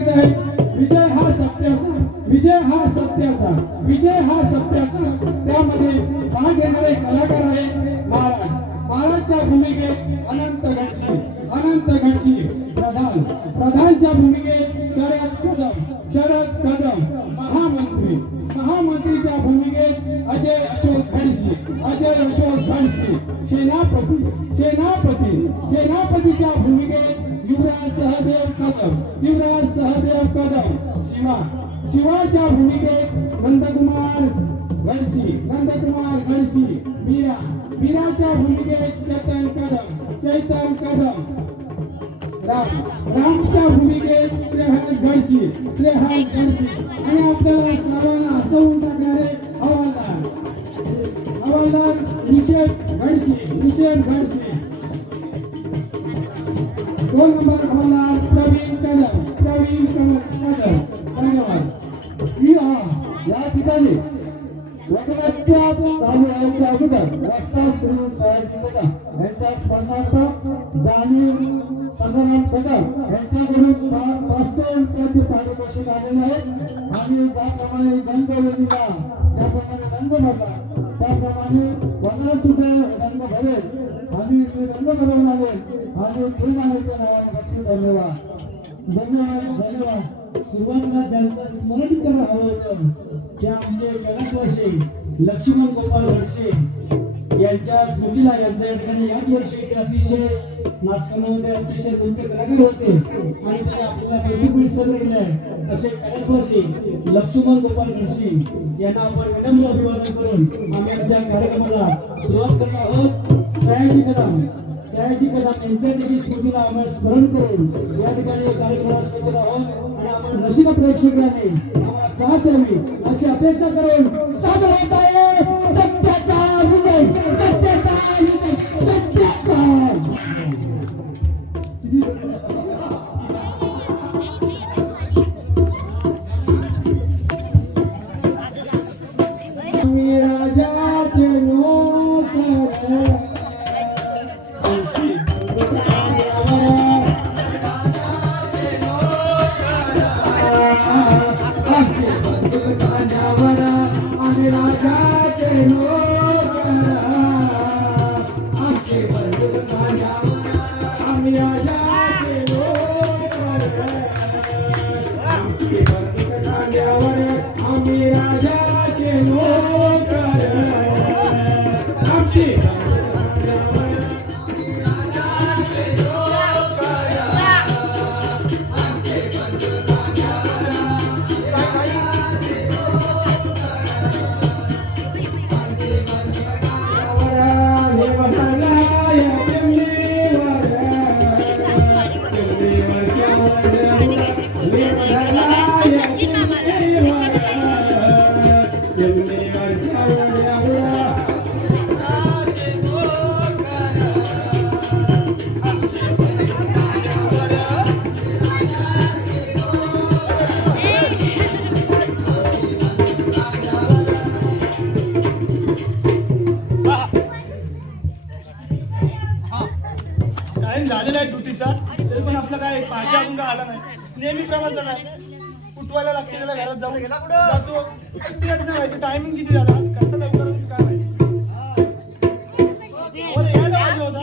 विजय हा सत्याचा, विजय हा सत्याचा, विजय हा सत्याचा. त्यामध्ये भाग घेणारे कलाकार आहे महाराज. महाराजच्या भूमिकेत अनंत घनशी, अनंत घनशी. प्रधान, प्रधानच्या भूमिकेत शरद कदम, शरद कदम. महामंत्री, महामंत्रीच्या भूमिकेत अजय अशोक घनशी, अजय अशोक घनशी. सेनापती, सेनापती, सेनापतीच्या भूमिकेत युवराज सहदेव कदम, युवराज सहदेव कदम. शिवा, शिवाच्या भूमिकेत नंदकुमार घनशी, नंदकुमार घनशी. मीरा, मीराच्या भूमिकेत चैतन कदम, चैतन कदम. राम, रामच्या भूमिकेत श्रेहस घनशी, श्रेहस घनशी. आणि आपल्याला सर्वांना हसवून टाकणारे हवालदार, हवालदार निषेध घनशी, निषेध घनशी. 2 नंबर हवालदार प्रवीण कदम, प्रवीण कदम. धन्यवाद. या ठिकाणी वगनाट्य चालू व्हायच्या अगोदर रस्ता श्री सयाजी कदम यांच्या स्मरणार्थ जाणीव संग्राम कदम यांच्याकडून 500 रुपयाचे पारितोषिक आलेले आहेत. आणि ज्याप्रमाणे रंगवेलीला ज्याप्रमाणे रंग भरला त्याप्रमाणे 50 रुपये रंग भरेल आणि ते रंग भरवून आले आणि ते मानायचं नावाने बक्षीस. धन्यवाद, धन्यवाद, धन्यवाद. सुरुवातीला ज्यांचं स्मरण करायला हवं होतं ते आमचे कैलासवासी लक्ष्मण गोपाळ घनशी यांच्या स्मृतीला यांच्या या ठिकाणी याच वर्षी ते अतिशय नाचकामामध्ये अतिशय गुंतलेले कलाकार होते आणि त्यांनी आपल्याला भरपूर विसरले गेले. तसे कैलासवासी लक्ष्मण गोपाळ घनशी यांना आपण विनम्र अभिवादन करून आम्ही आमच्या कार्यक्रमाला सुरुवात करत आहोत. सयाजी कदम, सयाजी कदम यांच्या देखील स्मृतीला आम्ही स्मरण करून या ठिकाणी कार्यक्रमाला सुरुवात आहोत. आणि आपण रसिक प्रेक्षकांनी आम्हाला साथ द्यावी अशी अपेक्षा करून सादर होत आहे सत्याचा विजय, सत्याचा विजय, सत्याचा. मी राजाचे नोकर, आम्ही राजाचे नोकर, आमचे बंधू खांद्यावर, आम्ही राजाचे नोकर, आमचे बंधू खांद्यावर, आम्ही राजाचे नोकर, आमचे झालेला आहे ड्युटीचा. तरी पण आपला काय पाशा अजून काय आला नाही. नेहमीप्रमाणे काय उठवायला लागते त्याला घरात जाऊन जातो. तिला नाही माहिती टायमिंग किती झाला आज कसं लवकर काय माहिती. यायला पाहिजे होता.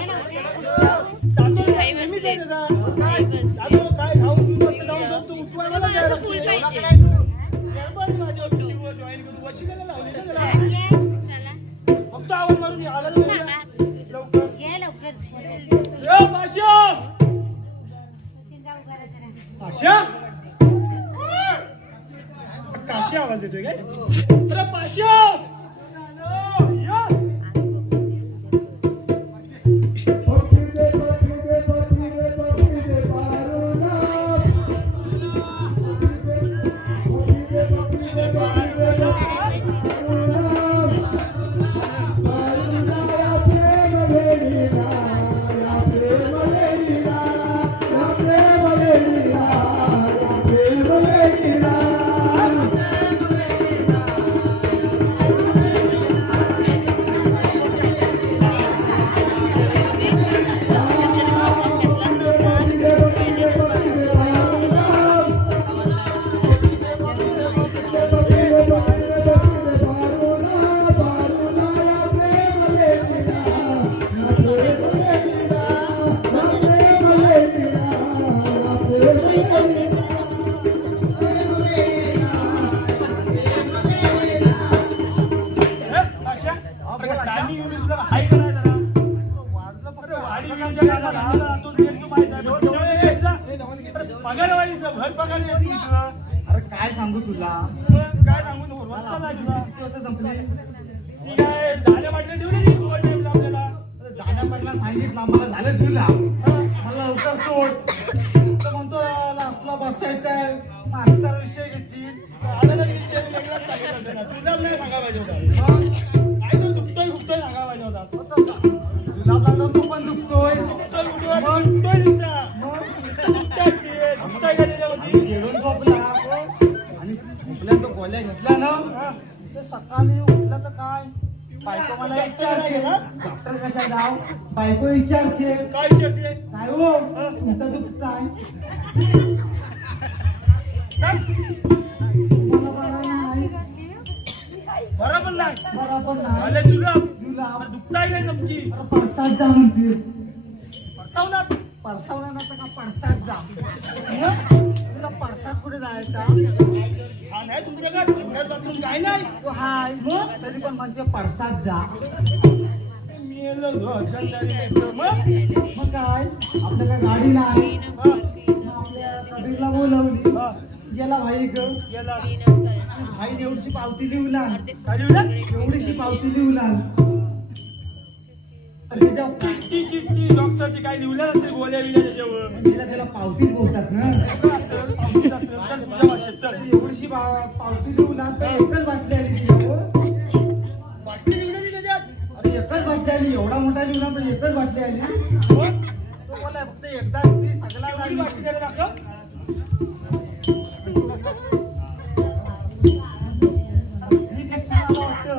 जातो काय खाऊन जाऊन जातो उठवायला माझ्या ड्युटीवर जॉईन करू वशी करायला लावली ना त्याला. फक्त आवाज मारून आला लवकर. पाशा काशी आवाज येतोय काय? अरे पाशा स्वयंपाकाने येत नाही तुला. अरे काय सांगू तुला, मग काय सांगू नको वर्षाला आहे तुला. किती वाजता संपले? ती काय झाल्या वाटलं ठेवलं नाही ओव्हर टाईमला आपल्याला. अरे जाण्या पडला सांगितलं आम्हाला, झालं तुला मला लवकर सोड. तो म्हणतो लास्टला बसायचंय, मास्तर विषय घेतील. आलं ना विषय वेगळाच सांगितलं असेल ना. तुला नाही सांगा पाहिजे होता. काय तर दुखतोय सांगा पाहिजे होता. तुला लागला तो पण दुखतोय. दुखतोय कुठं सुटतोय नुसता. नुसतं सुट्ट्या आहेत ते. दुखतोय का त्याच्यामध्ये? खेळून झोपला आणि झोपल्या तो गोळ्या घेतल्या ना, ते सकाळी उठला तर काय बायको मला विचारते, डॉक्टर कशा जाव, बायको विचारते काय विचारते? काय हो तुमचं दुखताय, काय? मला बरं नाही, बरोबर नाही. बरोबर नाही. झाले तुला तुला दुखताय काय नक्की? अरे पडसाद जा म्हणते. पचावणार. परसावला नसतं का पडसाद जा. तुला पडसाद कुठे जायचा? हा नाही तुमच्याकडे संडास बाथरूम काय नाही. तो हाय तरी पण म्हणते पडसाद जा. मी येलो मग मग काय आपल्या काय गाडी नाही, हा, मग आपल्या कबीरला बोलवली, हा, गेला भाई ग, गेला. भाई एवढीशी पावती लिहूला, काय लिहिलं? एवढीशी पावती लिहूला. त्याच्या चिठ्ठी चिठ्ठी डॉक्टरची काय लिहिलं असेल गोळ्या बिल्या त्याच्यावर. तिला त्याला पावतीच बोलतात ना. असेल, पावतीत असेल, चल तुझ्या भाषेत चल. तर एवढीशी पावती लिहूला तर एकच बाटली आली तिच्यावर. बाटली निघली त्याच्यात. अरे एकच बाटली आली, एवढा मोठा लिहूला पण एकच बाटली आली. मग तो बोला फक्त एकदा ती सगळा एवढी लागली. बाटली त्याला दाखव. ही दिसते मला वाटतं.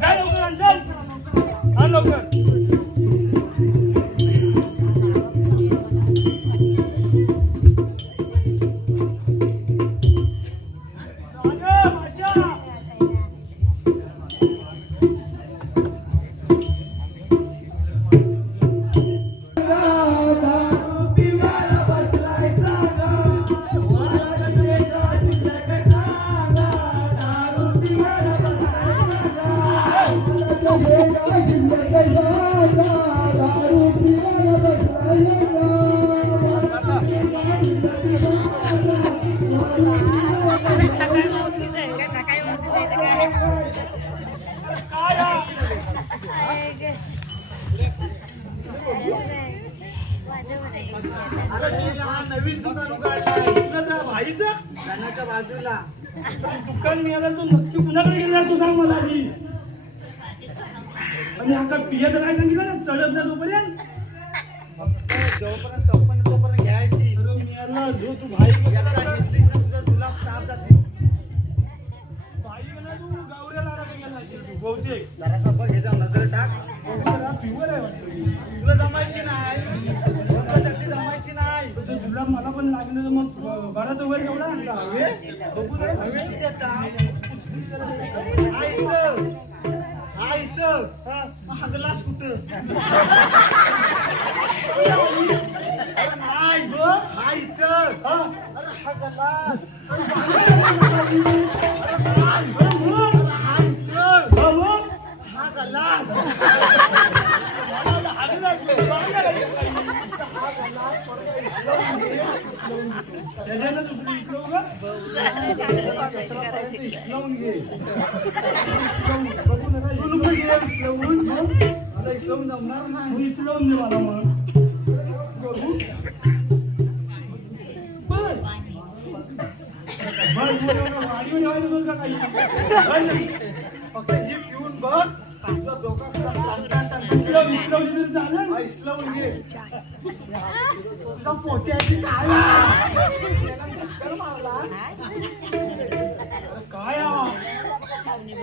जा लवकर आण, चल. आण लवकर. अगं, माश्या. काय आहे? अरे तिला हा नवीन दुकान उघडलाय तुझं भाईचं गाण्याच्या बाजूला. दुकान मिळालं तू नक्की कुणाकडे गेला तू सांग मला आधी. आणि हा काय पियाचं काय सांगितलं ना चढत ना तोपर्यंत. फक्त जोपर्यंत संपन्न तोपर्यंत घ्यायची. अरे मिळाला जो तू भाई एकदा घेतलीस ना तुझा जुलाब साफ जातील. भाई मला तू गावऱ्याला आला गेला असेल तू बहुतेक. जरासा बघ हे जाऊन नजर टाक. बहुतेक हा प्युअर आहे वाटतं. तुला जमायची नाही, त्यातली जमायची नाही. तर तुला मला पण लागलं तर मग घरात वगैरे तेवढा तुला हवे बघू जरा. हवे ती देता. हा इथं, हा इथं, हा. मग हा ग्लास कुठं? अरे नाही, हा इथं. हा. अरे हा ग्लास. अरे नाही, मग. अरे हा इथं. हा मग. हा ग्लास. मला वाटलं हागला तू. बांधला का? त्याच्यानं तुझं इस्लो का? कचरापर्यंत इस्लावून घे. बघू नका. तू नको घे इस्लावून. मला इस्लावून जमणार नाही. तू इस्लावून दे मला मग. बघू. बस. बस, वाढीवर ठेवायचं बस का काही? बस. फक्त ही पिऊन बघ. तुझा डोका कसा टाण टाण इस्लाव दिलं तर चालेल? हा इस्लावून घे. तुझा पोट्याची काय त्याला झटका मारला. काय हा?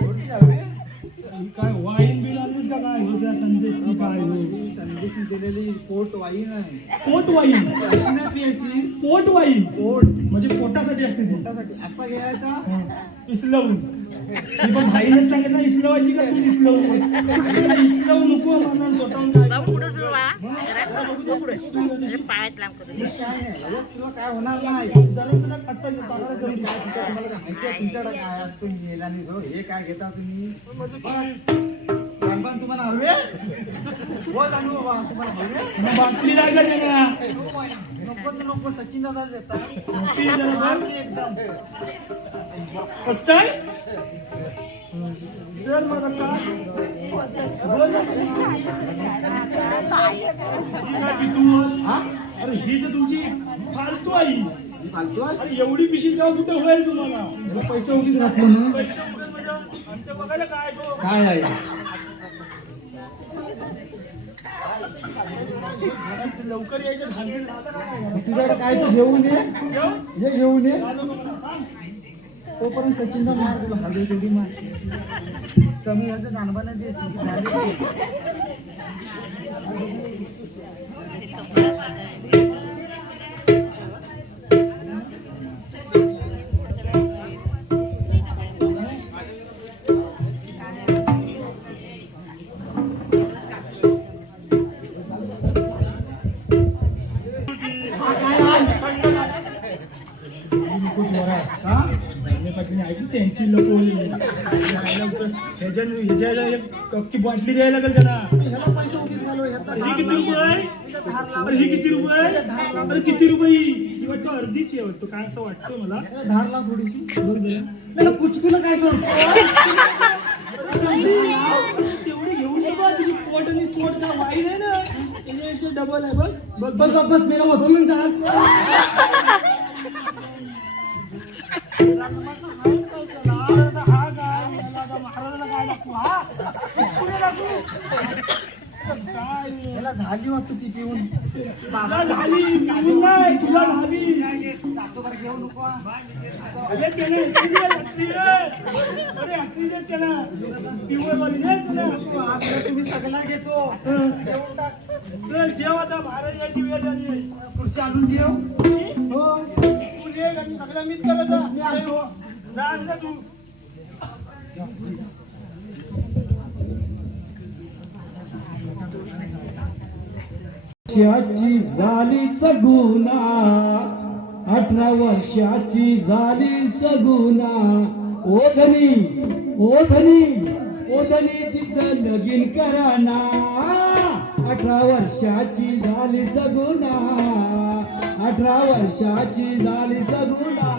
थोडीशी हवे. ही काय वाईन बिल आलीस का काय होत्या संदेशची काय हो? ही संदेश दिलेली पोट वाईन आहे. पोट वाईन. अशी नाही पियाची. पोट वाईन पोट म्हणजे पोटासाठी असते ती. पोटासाठी असा घ्यायचा. इस्लावून. मी पण भाईनेच सांगितलं इस्लावायची का तू इस्लावून. इस्लावू नको मला स्वतःहून काय. पायात लांब करून हे काय नाही याच्यात तुला काय होणार नाही. जरासं खट्टा टाकायला तुम्ही कमी. काय तिथं तुम्हाला माहिती आहे तुमच्याकडे काय असतो गेला नाही हो. हे काय घेता तुम्ही? म्हणजे जानबान तुम्हाला हवे हो जाणू बाबा तुम्हाला हवे मग बाटली नाही का देणार? नको तर नको सचिन दादा देतात ती जरा बघ. एकदम कसं जर मला काय हा अरे ही तर तुमची फालतू आई. फालतू आहे? अरे एवढी पिशील का कुठे होईल तुम्हाला? याला पैसे उगीच घातले ना पैसे उघड म्हणजे आमच्या बघायला काय तो काय आहे घरात लवकर यायचं घालतील आता काय तुझ्याकडे काय तू घेऊन ये येऊ? ये घेऊन ये आलो का मला? थांब. तोपर्यंत सचिनचा मार तुला हवे तेवढी मार कमी झालं तर जानबाने दे झाली. हा? पाटील ऐकली त्यांची लोक ह्याच्या एक कपची बाटली द्यायला लागेल त्याला. ह्याला पैसे उगीच घालव ह्याचा ही धार किती लाव. रुपये? ह्याचा धार लाव. अरे ही किती रुपये? अरे किती रुपये ही वाटतं अर्धीची आहे वाटतं काय असं वाटतं मला. ह्याला धार लाव थोडीशी बघ दे. त्याला पुचकून काय सोडतो तेवढी घेऊन ये बा तुझी पोट आणि सोट का वाईट आहे ना त्याच्या डबल आहे बघ बघ बस बस बस मेरा वतून जा हा काय महाराजाला काय दाखवू हा पुढे दाखवू काय ह्याला झाली वाटतं ती पिऊन तुला झाली पिऊन नाही तुला झाली जातो बरं घेऊ नको हा. अरे त्याने अरे हातली दे त्याला पिवळवाली दे त्याला आपलं तुम्ही सगळा घेतो घेऊन टाक चल जेव आता महाराजाची वेळ झाली आहे. खुर्ची आणून ठेव हो तू ये आणि सगळं मीच करायचा मी आणतो. जा आण जा तू वर्षाची झाली सगुना 18 वर्षाची झाली सगुना ओधनी ओधनी ओधनी तिचं लगीन कराना 18 वर्षाची झाली सगुना 18 वर्षाची झाली सगुना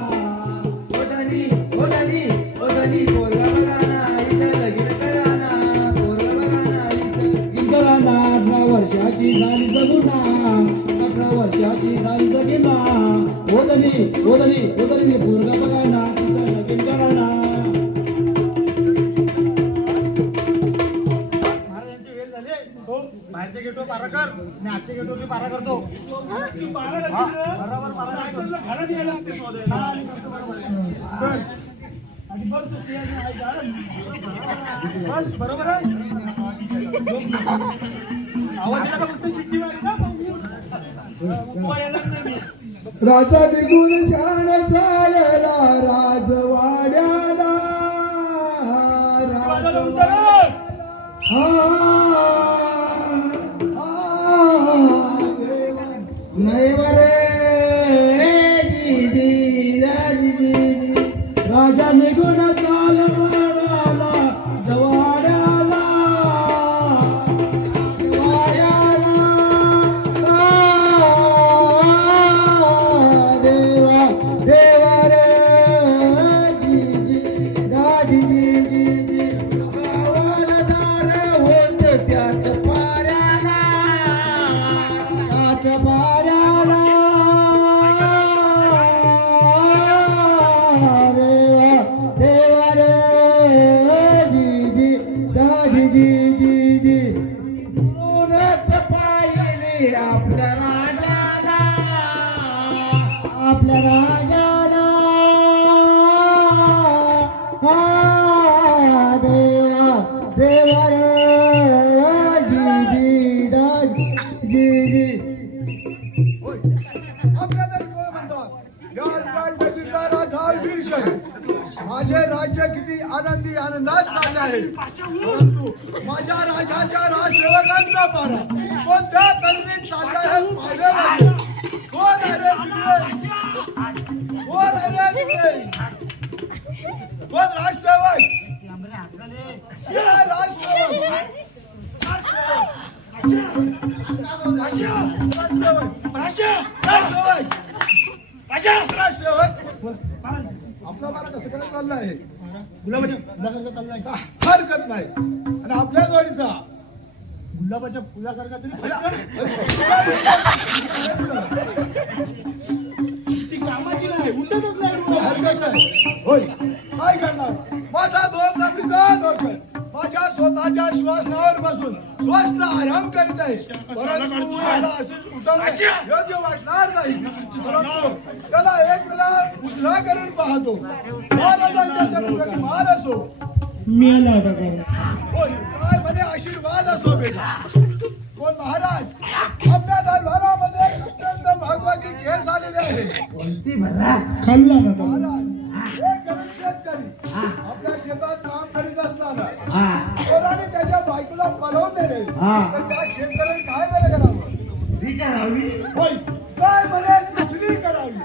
ओधनी ओधनी ओधनी पोरगा बघाना हिचं लगीन कराना पोरगा बघाना हिचं लगीन कराना 18 वर्षाची झाली सगुना 18 वर्षाची झाली सगुना ओधनी ओधनी ओधनी पोरगा बघाना तिचं लगीन कराना महाराजांची वेळ झाली हो बाहेरच्या गेटवर पारा कर मी आजच्या गेटवर पारा करतो तू बारा हा, असेल ना? बरोबर पारा करतो असेल ना, घरात यायला लागते शोधायला. बरं. आणि बघ तू ते आणि आई जा. बस, बरोबर आहे आवाज येला का फक्त शिट्टी मारली ना उभा येणार नाही मी. राजा निघून छान चालला राजवाड्याला आवाजाला उतर. नाही बरे राजा निघून चाल वाड्याला जवाड्याला वाड्याला देवा देवा रे जी दादी जी गावालदार होत त्याच पाऱ्याला त्याच पाऱ्याला देवा देवा रे जी दादी जी म्हणूनच पाहिले आपल्या राजाला आपल्या राजाला देवा देवा रे जी दादी माझे राज्य किती आनंदी आनंदात चालले आहे परंतु माझ्या राजाच्या राजसेवकांचा पारा कोणत्या तऱ्हेने चालला आहे माझे माझे कोण आहे तिथे कोण आहे तिथे कोण राजसेवक राजसेवक नगरसेवक महाराज आपला मारा कसं काय चाललं आहे गुलाबाच्या फुलासारखा चाललाय का? हरकत नाही आणि आपल्या जोडीचा गुलाबाच्या फुलासारखा तरी ती कामाची नाही उठतच नाही. हरकत नाही होय काय करणार माझा दोन नंबरीचा नोकर माझ्या स्वतःच्या श्वासनावर बसून स्वस्त आराम करीत आहे परंतु याला असे उठवणे योग्य वाटणार नाही परंतु त्याला एक वेळा उजळा करून पाहतो महाराजांच्या चरणी मान असो मी आला होता का? होय काय म्हणे आशीर्वाद असो बेटा कोण महाराज आपल्या दरबारामध्ये अत्यंत महत्वाची केस आलेली आहे खाल्ला ना तो. महाराज एक गरीब शेतकरी आपल्या शेतात काम करीत असताना पोराने त्याच्या बायकोला पळवून दिले तर त्या शेतकऱ्याने काय बरं करावं होय काय म्हणे दुसरी करावी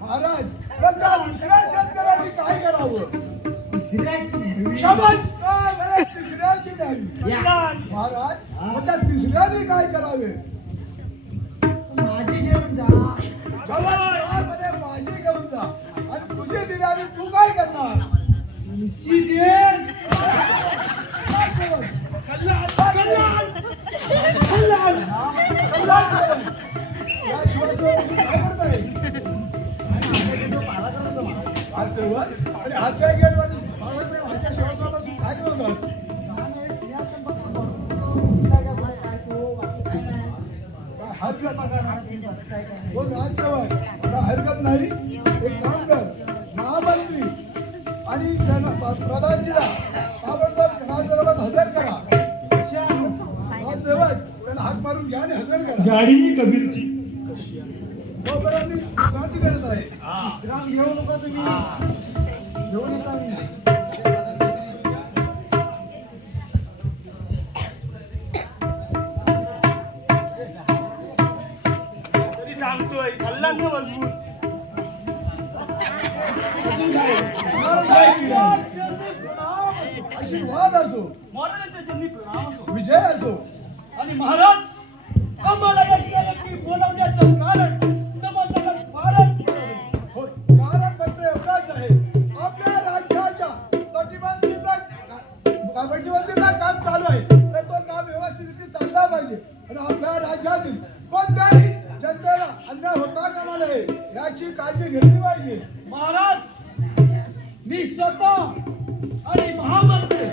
महाराज पण त्या दुसऱ्या शेतकऱ्यांनी काय करावं शाबास काय म्हणे तिसऱ्याची द्यावी महाराज पण त्या तिसऱ्याने काय करावे शाबास काय म्हणे माझी घेऊन जा आणि तुझी दिल्याने तू काय करणार तुमची देण कल्याण कल्याण कल्याण या शिवाय काय करताय आज सेवक आणि हातच्या गेटवर हातच्या शिवासापासून काय करत होतास हरकत नाही एक काम कर महामंत्री आणि प्रधानजीला ताबडतोब राजदरबारात हजर करा सेवक त्यांना हाक मारून घ्या आणि हजर करा गाडीनी कबीरची तोपर्यंत मी विश्रांती करत आहे विश्राम घेऊ नका तुम्ही घेऊ नका तरी सांगतोय खाल्ला ना मजबूत. आशीर्वाद असो महाराजांच्या चरणी प्रणाम असो. विजय असो आणि महाराज आम्हाला एकट्याला बोलावण्याचं कारण समाजाला फारच पडलं. हो, कारण फक्त एवढाच आहे आपल्या राज्याच्या प्रतिबंधीचं काम चालू आहे तर तो काम व्यवस्थित चालला पाहिजे आणि आपल्या राज्यातील कोणत्याही जनतेला अन्याय होता कामा नये याची काळजी घेतली पाहिजे महाराज मी स्वतः आणि महामंत्री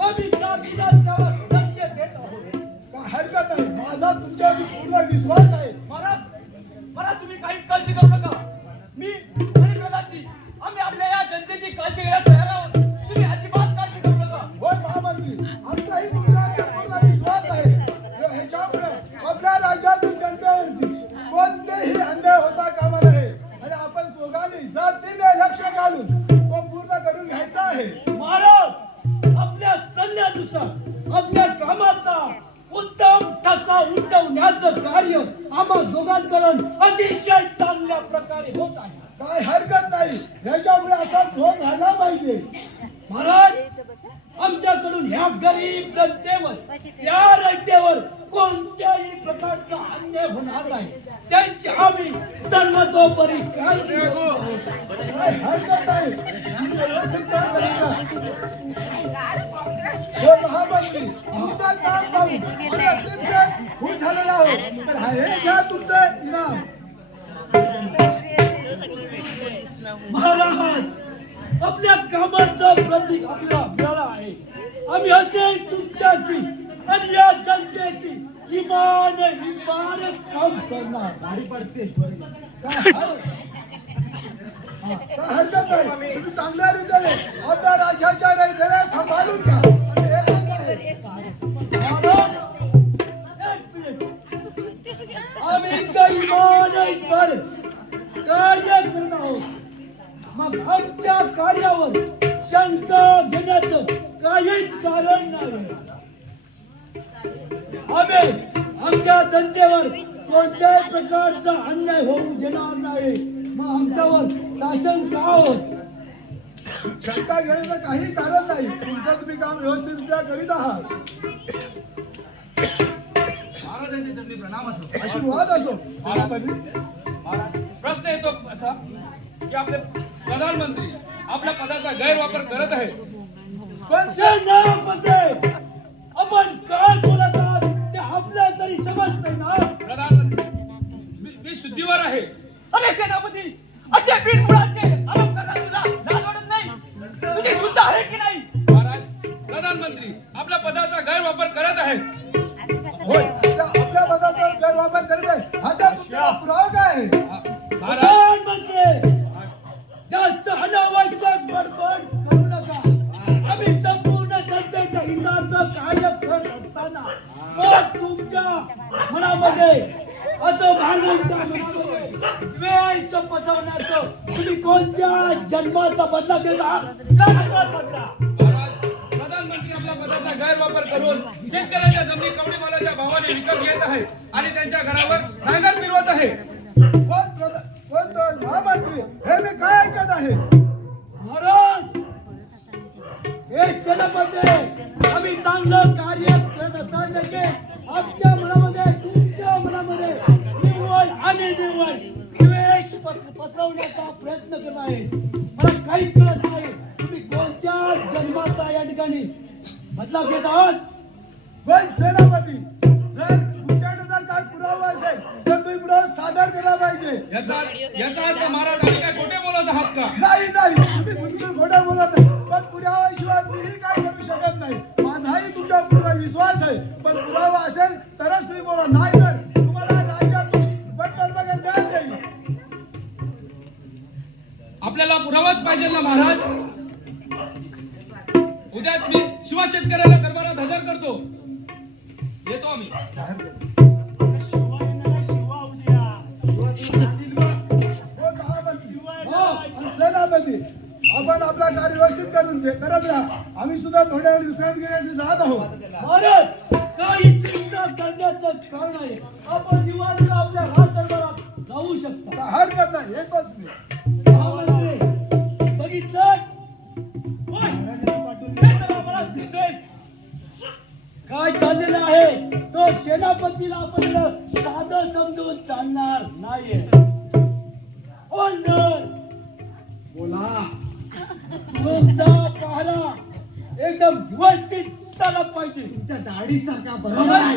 आम्ही त्यावर लक्ष देत आहोत. काय हरकत नाही माझा तुमच्यावर पूर्ण विश्वास आहे महाराज तुम्ही काहीच काळजी करू नका मी आणि प्रधानजी आम्ही आपल्या या जनतेची काळजी घ्यायला तयार आहोत तुम्ही अजिबात काळजी करू नका होय महामंत्री आमचाही तुमच्यावर पूर्ण विश्वास आहे ह्याच्यामुळे आपल्या राज्यातील जनतेवरती कोणतेही अन्याय होता कामा नये आणि आपण सोगाने जातीने लक्ष घालून तो पूर्ण करून घ्यायचा आहे महाराज आपल्या सल्ल्यानुसार आपल्या कामाचा उत्तम ठसा उठवण्याचं कार्य आम्हा दोघांकडून अतिशय चांगल्या प्रकारे होत आहे. काय हरकत नाही ह्याच्यामुळे असा झोन झाला पाहिजे महाराज आमच्याकडून ह्या गरीब जनतेवर या रस्त्यावर कोणत्याही प्रकारचा अन्याय होणार नाही त्यांची आम्ही सर्वतोपरी काळजी घेतो आहोत. काय हरकत नाही व्यवस्थित काम करूया. हो महामंत्री तुमचं काम पाहून आम्ही अतिशय खुश झालेलो आहोत तर हे घ्या तुमचं इनाम महाराज आपल्या कामाचं प्रतीक आपल्याला मिळालं आहे आम्ही असेच तुमच्याशी आणि या जनतेशी इमानच काम करणार गाडी पडते काय हरकत नाही तुम्ही चांगल्या रीतीने आपल्या राज्याच्या रहितेला सांभाळून घ्या आणि हे काय आहे? एक मिनिट आम्ही काही इमानदार कार्य करत आहोत मग आमच्या कार्यावर शंका घेण्याचं काहीच कारण नाही आम्ही आमच्या जनतेवर कोणत्याही प्रकारचा अन्याय होऊ देणार नाही मग आमच्यावर शासन का आहोत शंका घेण्याचं काही कारण नाही तुमचं तुम्ही काम व्यवस्थितरित्या करीत आहात महाराजांच्या चरणी प्रणाम असो आशीर्वाद असो प्रश्न येतो असा की आपले प्रधानमंत्री आपल्या पदाचा गैरवापर करत आहेत. पण सेनापती आपण काय बोलत आहात ते आपल्या तरी समजतंय ना. प्रधानमंत्री मी शुद्धीवर आहे. अरे सेनापती असे बिनबुडाचे आरोप करतात तुला लाज वाटत नाही? तुझी शुद्ध आहे की नाही? महाराज, प्रधानमंत्री आपल्या पदाचा गैरवापर करत आहेत. होय त्या आपल्या पदाचा गैरवापर करत आहे. ह्याचा तुमचा पुरावा काय आहे? महाराज, प्रधानमंत्री जास्त अनावश्यक बडबड करू नका. आम्ही संपूर्ण जनतेच्या हिताचं कार्य करत असताना मग तुमच्या मनामध्ये असं भावनेच्या मनामध्ये द्वेष पसरवण्याचं तुम्ही कोणत्या जन्माचा बदला घेता? महाराज, प्रधानमंत्री आपल्या पदाचा गैरवापर करून शेतकऱ्यांच्या जमिनी कवडीमालाच्या भावाने विकत घेत आहेत आणि त्यांच्या घरावर नांगर फिरवत आहे. कोण तो महामंत्री? हे मी काय ऐकत आहे? महाराज हे सेनापती आम्ही चांगलं कार्य करत असताना देखील आमच्या मनामध्ये तुमच्या मनामध्ये निव्वळ आणि निव्वळ द्वेष पसरवण्याचा प्रयत्न करत आहे. मला काहीच कळत नाही तुम्ही कोणत्या जन्माचा या ठिकाणी बदला घेत आहात. पण सेनापती जर तुमच्याकडे जर काय पुरावा असेल तर तुम्ही पुरावा सादर केला पाहिजे. याचा अर्थ महाराज आम्ही काय खोटे बोलत आहात का? नाही तुम्ही बिलकुल खोटं बोलत नाही. पण पुराव्याशिवाय मीही काय करू शकत नाही. माझाही तुमच्या पूर्ण विश्वास आहे. पण पुरावा असेल तरच तुम्ही बोला, नाही तर तुम्हाला राज्यातून बदल वगैरे द्यायला जाईल. आपल्याला पुरावाच पाहिजे ना महाराज. उद्याच मी शिवा शेतकऱ्याला दरबारात हजर करतो. येतो आम्ही. हो महामंत्री, हो आणि सेनापती आपण आपला कार्य व्यवस्थित करून करत राहा. आम्ही सुद्धा थोड्या वेळ विश्रांती घेण्यासाठी जात आहोत. महाराज काही चिंता करण्याचं कारण आहे. आपण निवांत आपल्या राज दरबारात जाऊ शकता. हरकत नाही, येतोच मी. महामंत्री बघितलं होय, हे सर्व मला दिसतंय. काय चाललेलं आहे तो सेनापतीला आपण साधं समजून चालणार नाहीये. बोला. तुमचा पहारा एकदम व्यवस्थित झाला पाहिजे. तुमच्या दाढीसारखा बरोबर आहे.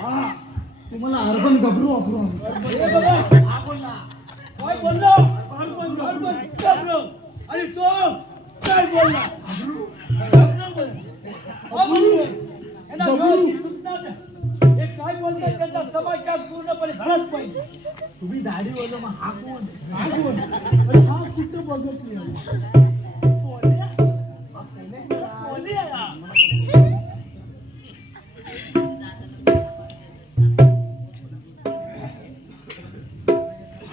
हा, तुम्हाला अर्बन घबरू वापरू आम्ही. हे बघा, काय बोलला आणि तो काय बोलला यांना व्यवस्थित सूचना द्या. हे काय बोलतात त्यांचा समाचार पूर्णपणे झालाच पाहिजे. तुम्ही दाढी बोललो मग हा कोण? हा कोण? पण हा कुठं बघत नाही.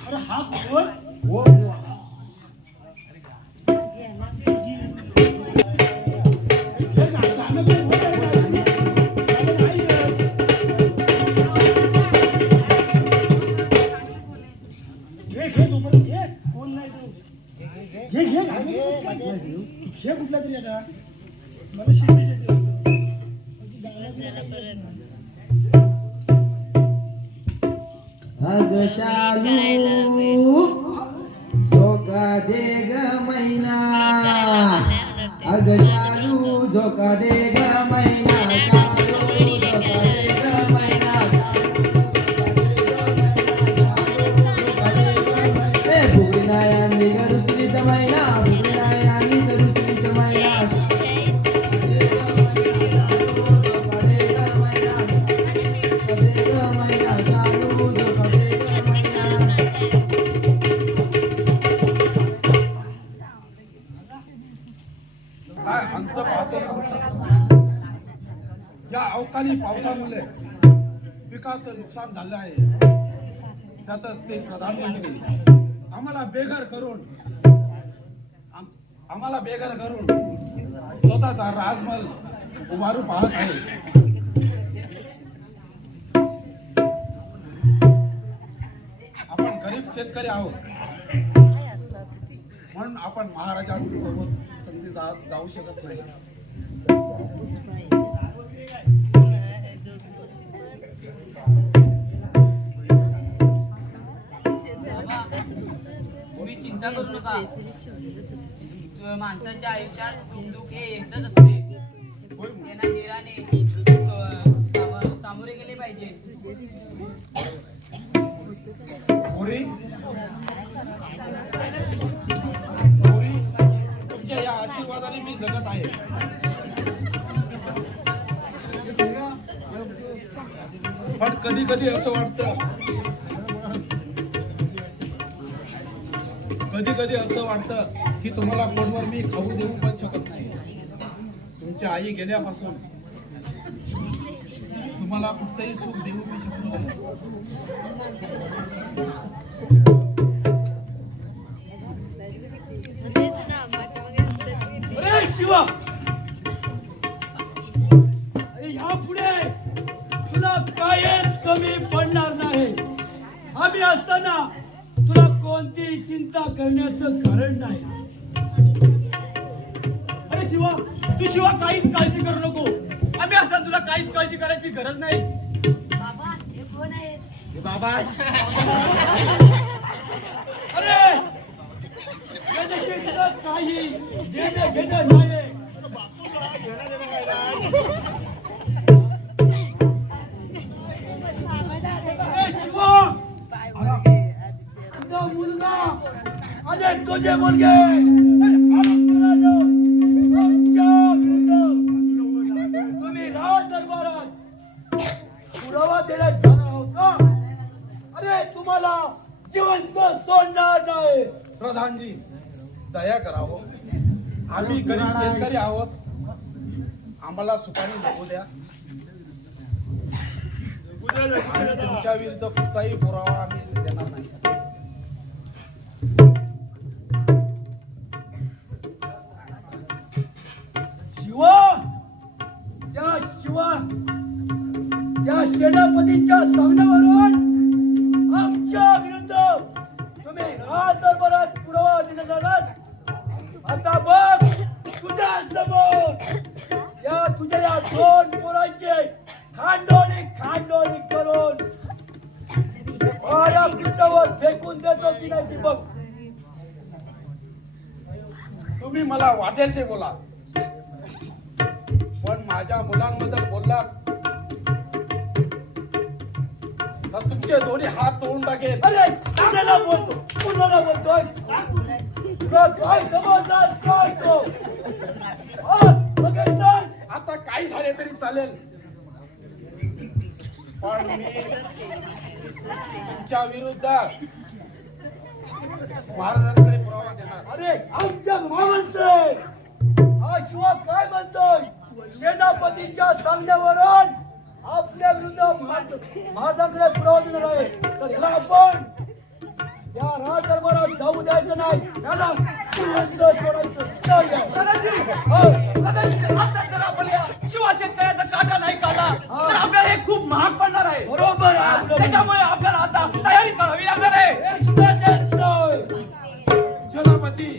अरे हा कोण? हो, हे कुठला तरी आता मला शिकवायचं. अग शालू झोका दे ग मैना. अग शालू झोका दे ग मैना. शालू झोका दे ग मैना. फुगडी नाही आणली ग रुसली समैना. फुगडी नाही आणली रुसली समैना. काय अंत पाहतो सांगतो. या अवकाळी पावसामुळे पिकाचं नुकसान झालं आहे. त्यातच ते प्रधानमंत्री आम्हाला बेघर करून स्वतःचा राजमहल उभारू पाहत आहे. आपण गरीब शेतकरी आहोत म्हणून आपण महाराजांसोबत संधी जाऊ शकत नाही. चिंता करू नका. माणसाच्या आयुष्यात सुखदुःख हे एकच असते. त्यांना धीराने सामोरे गेले पाहिजे. तुमच्या या आशीर्वादाने मी जगत आहे. पण कधी कधी असं वाटतं, की तुम्हाला पोटभर मी खाऊ देऊ पण शकत नाही. तुमच्या आई गेल्यापासून तुम्हाला कुठचंही सुख देऊ मी शकलो नाही. अरे शिवा, अरे यापुढे तुला काहीच कमी पडणार नाही. आम्ही असताना तुला कोणतीही चिंता करण्याचं कारण नाही. अरे शिवा, तू शिवा काहीच काळजी करू नको. आम्ही असं तुला काहीच काळजी करायची गरज नाही. अरे त्याच्याशी तुला काही देणं घेणं नाही. अरे शिवा, तुझा मुलगा आणि तुझे मुलगे तुम्ही राज दरबारात पुरावा देण्यात जाणार आहोत का? अरे तुम्हाला जिवंत सोडणार नाही. प्रधानजी, दया करावं. आम्ही गरीब शेतकरी आहोत. आम्हाला सुखाने जगू द्या. आणि तुमच्या विरुद्ध कुठचाही पुरावा आम्ही देणार नाही. त्या सेनापतीच्या सांगण्यावरून आमच्या विरुद्ध तुम्ही राज दरबारात पुरावा दिला जाणार. आता बघ तुझ्या समोर तुझ्या या दोन पोरांचे खांडोळी करून माझ्या वृत्तावर फेकून देतो की नाही ती बघ. तुम्ही मला वाटेल ते बोला, पण माझ्या मुलांबद्दल बोललात तर तुमचे दोन्ही हात तोडून टाकेल. अरे कुणाला बोलतोय? तुला काय समजलास काय तो? बघितलास? आता काही झाले तरी चालेल, पण मी तुमच्या विरुद्ध महाराजांकडे पुरावा देणार. अरे आमच्या मामांचे हा शिवा काय म्हणतोय? सेनापतीच्या सांगण्यावरून आपल्या विरुद्ध माझ्याकडे पुरावा देणार आहे. तर ह्याला आपण या राज दरबारात जाऊ द्यायचं नाही. त्याला जिवंत सोडायचं. आता जर आपण या शिवा शेतकऱ्याचा काटा नाही काढला तर आपल्याला हे खूप महाग पडणार आहे. बरोबर. त्याच्यामुळे आपल्याला आता तयारी करावी लागणार आहे. सेनापती,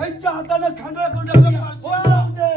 यांच्या हाताने खांडोळा करून टाकलं दे.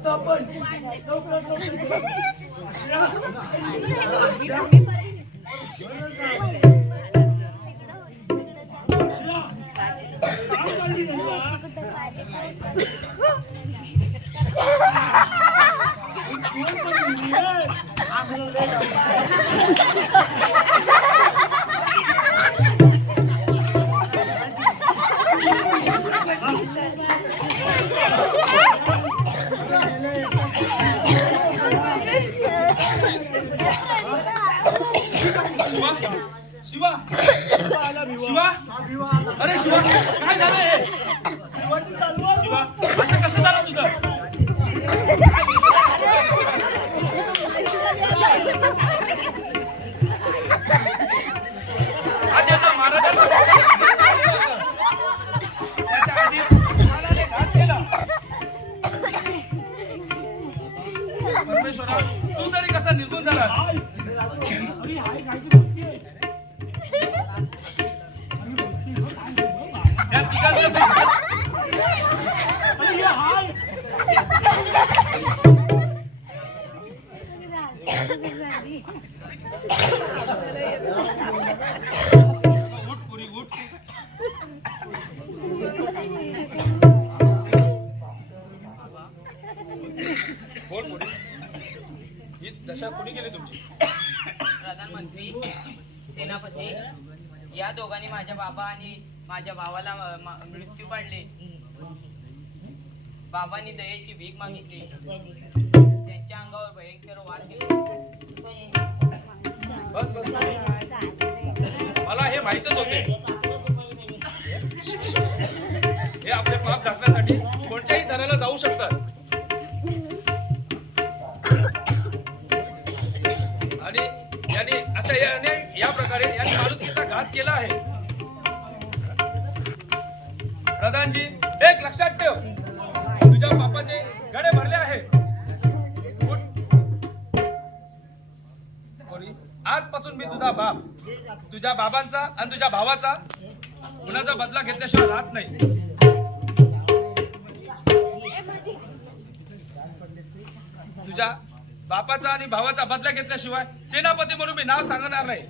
आता आपण लवकर शिवा शिवा अरे शिवा काय झालं हे शिवा असं कसं झालं तुझं आज यांना महाराजांना त्याच्या आधीच मानाने घात केला परमेश्वरा तू तरी कसा निघून झाला या तिघांचं उठ पुरी उठ बोल पुरी ही दशा कुणी केली तुमची प्रधानमंत्री सेनापती या दोघांनी माझ्या बाबा आणि माझ्या भावाला मृत्यू पाडले. बाबांनी दयेची भीक मागितली. त्यांच्या अंगावर भयंकर वार केले. बस बस मला हे माहीतच होते हे आपले पाप ढाकण्यासाठी कोणत्याही दराला जाऊ शकतात आणि याने अशा या प्रकारे यांनी माणुसकीचा घात केला आहे. प्रधानजी एक लक्षात ठेव तुझ्या बापाचे गडे भरले आहे. आजपासून मी तुझा बाप तुझ्या बाबांचा आणि तुझ्या भावाचा कुणाचा बदला घेतल्याशिवाय राहत नाही. तुझ्या बापाचा आणि भावाचा बदला घेतल्याशिवाय सेनापती म्हणून मी नाव सांगणार नाही.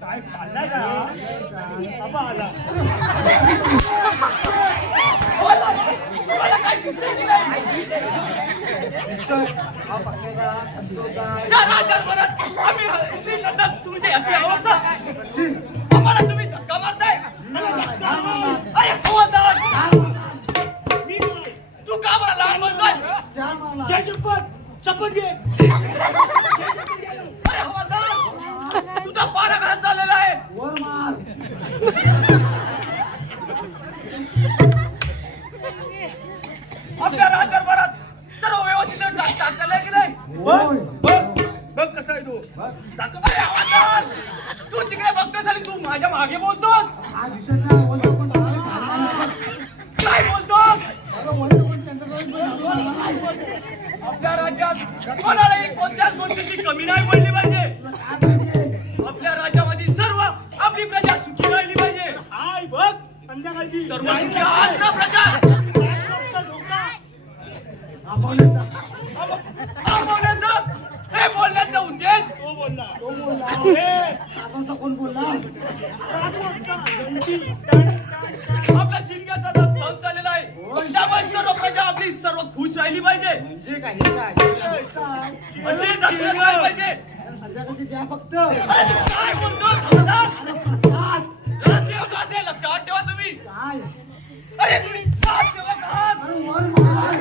काय चाललंय का बाबा आला तुमची अशी अवस्था आम्हाला तुम्ही धक्का मारताय. अरे हवालदार तू का मला लहान बोलतोय शपथ घे अरे हवालदार तुझा पारा घरात चाललेला आहे. आपल्या राजदरबारात सर्व व्यवस्थित चाललंय की नाही. बघ कसा आहे तो अरे हवालदार तू तिकडे बघतोस आणि तू माझ्या मागे बोलतोस. काय बोलतोस. आपल्या राज्यात कोणालाही कोणत्याच गोष्टीची कमी नाही पडली पाहिजे. आपल्या राज्यामध्ये सर्व आपली प्रजा सुखी राहिली पाहिजे. हाय बघ संध्याकाळची सर्वांची अन्न प्रजा हे बोलण्याचा उद्देश तो बोलला कोण बोलला आपल्या शिंग्याचा नाच सहज झालेला आहे. त्यामुळे सर्व प्रजा आपली सर्व खुश राहिली पाहिजे. म्हणजे काय असेच असले पाहिजे. संध्याकाळची द्या फक्त काय बोलतो लक्षात ठेवा तुम्ही. काय अरे तुम्ही राजसेवक आहात. वर मार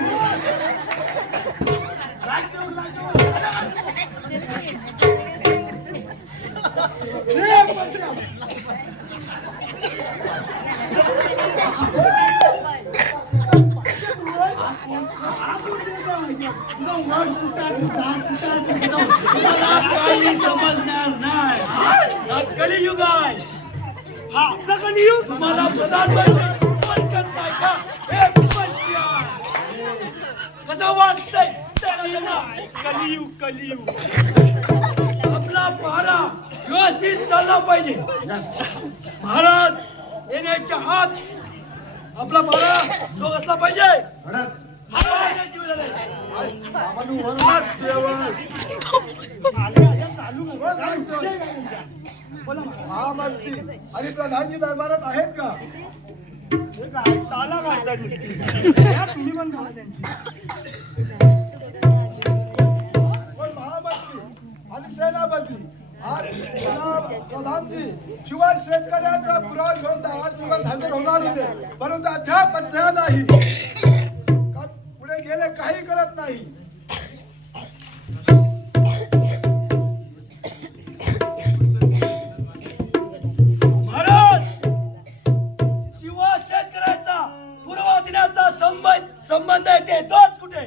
काही समजणार नाही. कलियुग आहे हा. असं कलियुग मला प्रधानमंत्री नाही का. कसं वाचतंय कलियुग आपला पहारा व्यवस्थित चालला पाहिजे. महाराज येण्याच्या आत आपला पहारा जो असला पाहिजे. महाराजांची वेळ आली. महामंत्री आणि प्रधानजी दरबारात आहेत का? साला घालता तुम्ही पण घाला त्यांची. पण महामंत्री आणि सेनापती आज प्रधानजी शिवाय शेतकऱ्यांचा पुरावा घेऊन दारासमोर हजर होणार होते, परंतु अद्याप अद्याप नाही. का पुढे गेले काही कळत नाही. महाराज शिवा शेतकऱ्याचा पुरावा देण्याचा संबंध आहे ते तोच कुठे?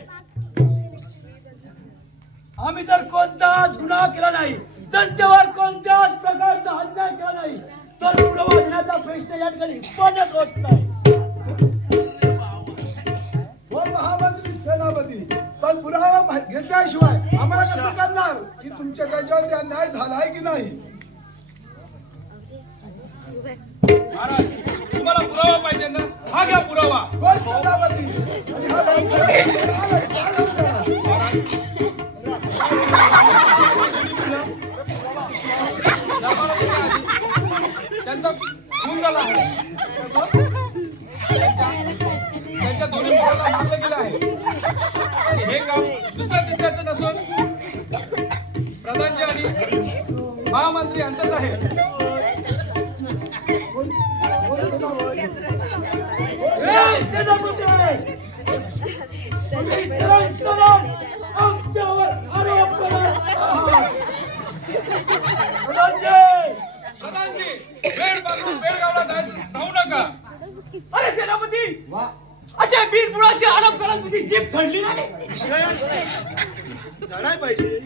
आम्ही जर कोणताच गुन्हा केला नाही, त्यांच्यावर कोणत्याच प्रकारचा अन्याय केला नाही, तर पुरावा देण्याचा प्रश्न या ठिकाणी उत्पन्नच होत नाही. हो महामंत्री सेनापती, पण पुरावा घेतल्याशिवाय आम्हाला कसं करणार की तुमच्या त्याच्यावरती अन्याय झालाय की नाही? महाराज तुम्हाला पुरावा पाहिजे ना, हा घ्या पुरावा. कोण सेनापती आणि हा त्यांचा खून झाला आहे. त्यांच्या दोन्ही मुलांना मारलं गेलं आहे. हे काम दुसऱ्या तिसऱ्याचं नसून प्रधानजी आणि महामंत्री यांचंच आहे. आमच्यावर आरोप करत आहात. प्रधानजी वेळ पासून बेळगावला जाऊ नका. अरे सेनापती, अशा बिनबुडाचे आरोप करून तुझी जीभ चढली नाही. जणाय पाहिजे.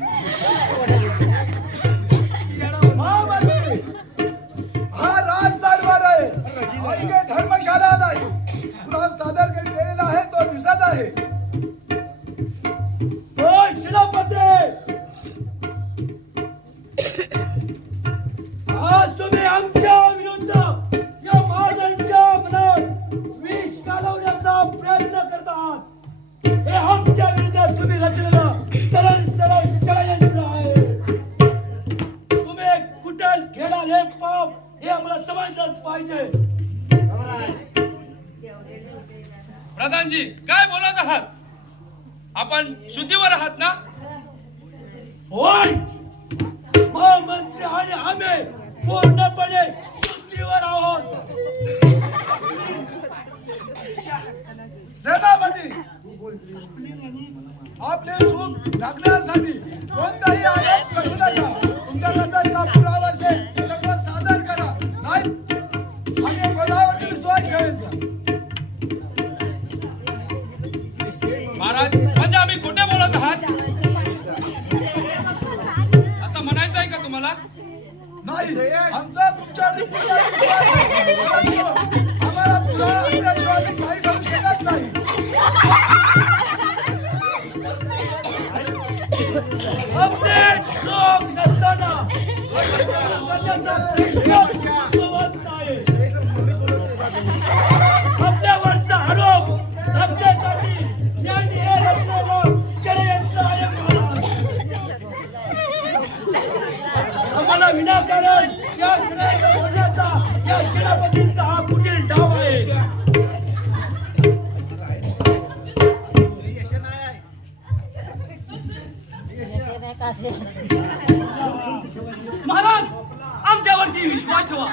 महामंत्री हा राजदरबार आहे आणि काही धर्मशाला नाही. पुरावा सादर केलेला आहे तो दिसत आहे. आज तुम्ही आमच्या विरुद्ध या महाराजांच्या मनात विष घालवण्याचा प्रयत्न करत आहात. हे आमच्या विरुद्ध तुम्ही रचलेलं सरळ षडयंत्र आहे. तुम्ही कुठल खेळाल हे पाप हे आम्हाला समजलंच पाहिजे. प्रधानजी काय बोलत आहात? आपण शुद्धीवर आहात ना? होय, महामंत्री आणि आम्ही पूर्णपणे शुद्धीवर आहोत. सेनापती आपले चूक ढकलण्यासाठी कोणताही आरोप करू नका. तुमच्याकडे का पुरावा असेल तर तो सादर करा, नाही आणि कोणावर विश्वास ठेवायचा. महाराज म्हणजे आम्ही खोटे बोलत आहात असं म्हणायचं आहे का तुम्हाला? नाही, आमचा तुमच्यावर पूर्ण विश्वास आहे. परंतु आम्हाला पुरावा असल्याशिवाय आम्ही काही करू शकत नाही. आपले लोक नसताना करण्याचा प्रश्न होत नाही. आपल्यावरचा आरोप सत्तेसाठी यांनी हे रचलेलं षडयंत्र आहे. आम्हाला विनाकारण या षडयंत्र करण्याचा या सेनापतींचा हा कुटील डाव आहे. महाराज आमच्यावरती विश्वास ठेवा,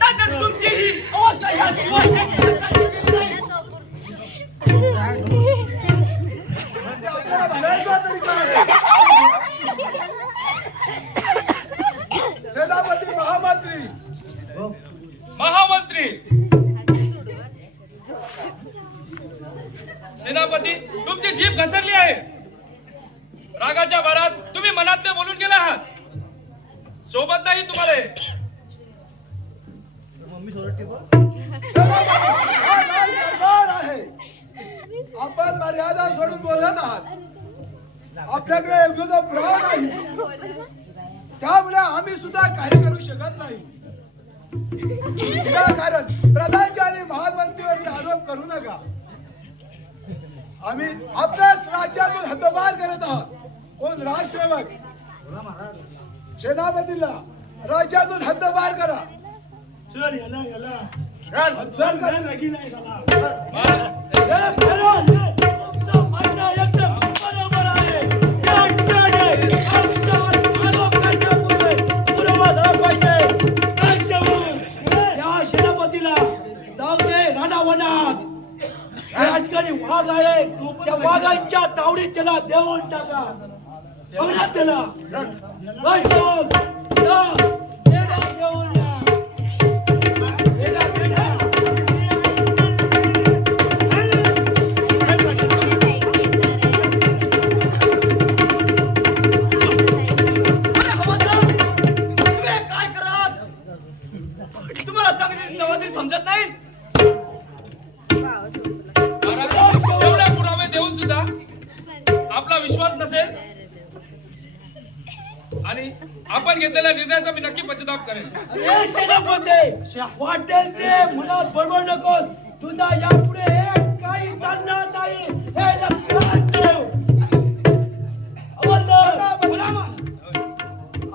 नाहीतर तुमची ही अवस्था या शिवा शेतकऱ्यासाठी नाही. म्हणजे आपल्याला भरायचा तरी काय? सेनापती महामंत्री महामंत्री सेनापती तुमची जीभ घसरली आहे. रागाच्या भरात तुम्ही मनातले बोलून गेले आहात. सोबत नाही तुम्हाला हे. सेनापती हा राजदरबार आहे आपण मर्यादा सोडून बोलत आहात. आपल्याकडे योग्य पुरावा नाही, त्यामुळे आम्ही सुद्धा काही करू शकत नाही. कारण प्रधानजी आणि महामंत्रीवरती आरोप करू नका. आम्ही आपल्याच राज्यातून हद्दपार करत आहोत. कोण राजसेवक सेनापतीला राज्यातून हद्दपार करा. चल याला याला चल कर. नाही नाही साला. तुमचं म्हणणं एकदम बरोबर आहे. या ठिकाणी आमच्यावर आरोप करण्यापूर्वी पुरावा झाला पाहिजे. राजसेवक, या सेनापतीला जाऊ दे रानावनात. या ठिकाणी वाघ आहे, त्या वाघांच्या तावडीत त्याला देऊन टाका. बघा त्याला. राजसेवक, जा, त्याला देऊन या. त्याला बेटा. तुम्ही काय कराल? तुम्हाला सांगितलं तेव्हा तरी समजत नाही. एवढे पुरावे देऊन सुद्धा आपला विश्वास नसेल आणि आपण घेतलेल्या निर्णयाचा मी नक्की पश्चाताप करेन. अरे सेनापती, वाटेल ते मनात बडबड नकोस. तुझा यापुढे हे काही चालणार नाही, हे लक्षात ठेव.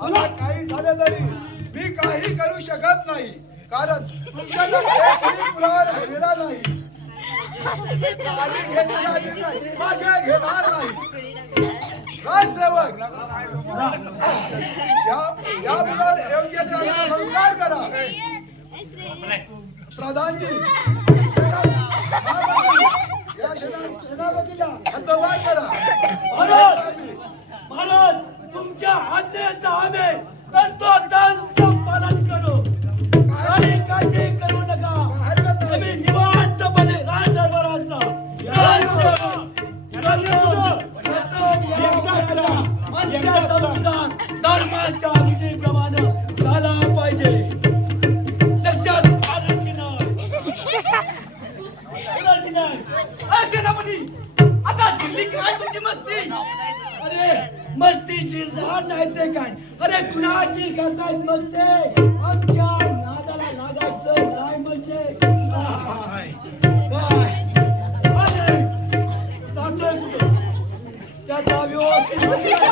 आता काही झालं तरी मी काही करू शकत नाही, कारण तुमच्याकडे एकही पुरावा राहिलेला नाही. आम्ही घेतलेला निर्णय मागे घेणार नाही. राजसेवक, या मुलावर योग्य ते संस्कार करा. प्रधानजी, या सेनापतीला हद्दपार करा. महाराज, तुमच्या आज्ञेचा आम्ही तंतोतंत पालन करू. काही काळजी करू नका. तुम्ही निवांतपणे राजदरबाराचा संस्कार धर्माच्या विधीप्रमाणे झाला पाहिजे. लक्षात आलं की नाही? सेनापती, आता दिल्ली काय तुमची मस्ती? अरे मस्तीची लहान नाही ते काय? अरे कुणाची करतायत मस्ती? आमच्या नादाला लागायचं नाही म्हणजे काय? अरे जातोय कुठं? त्याचा व्यवस्थित नाही का?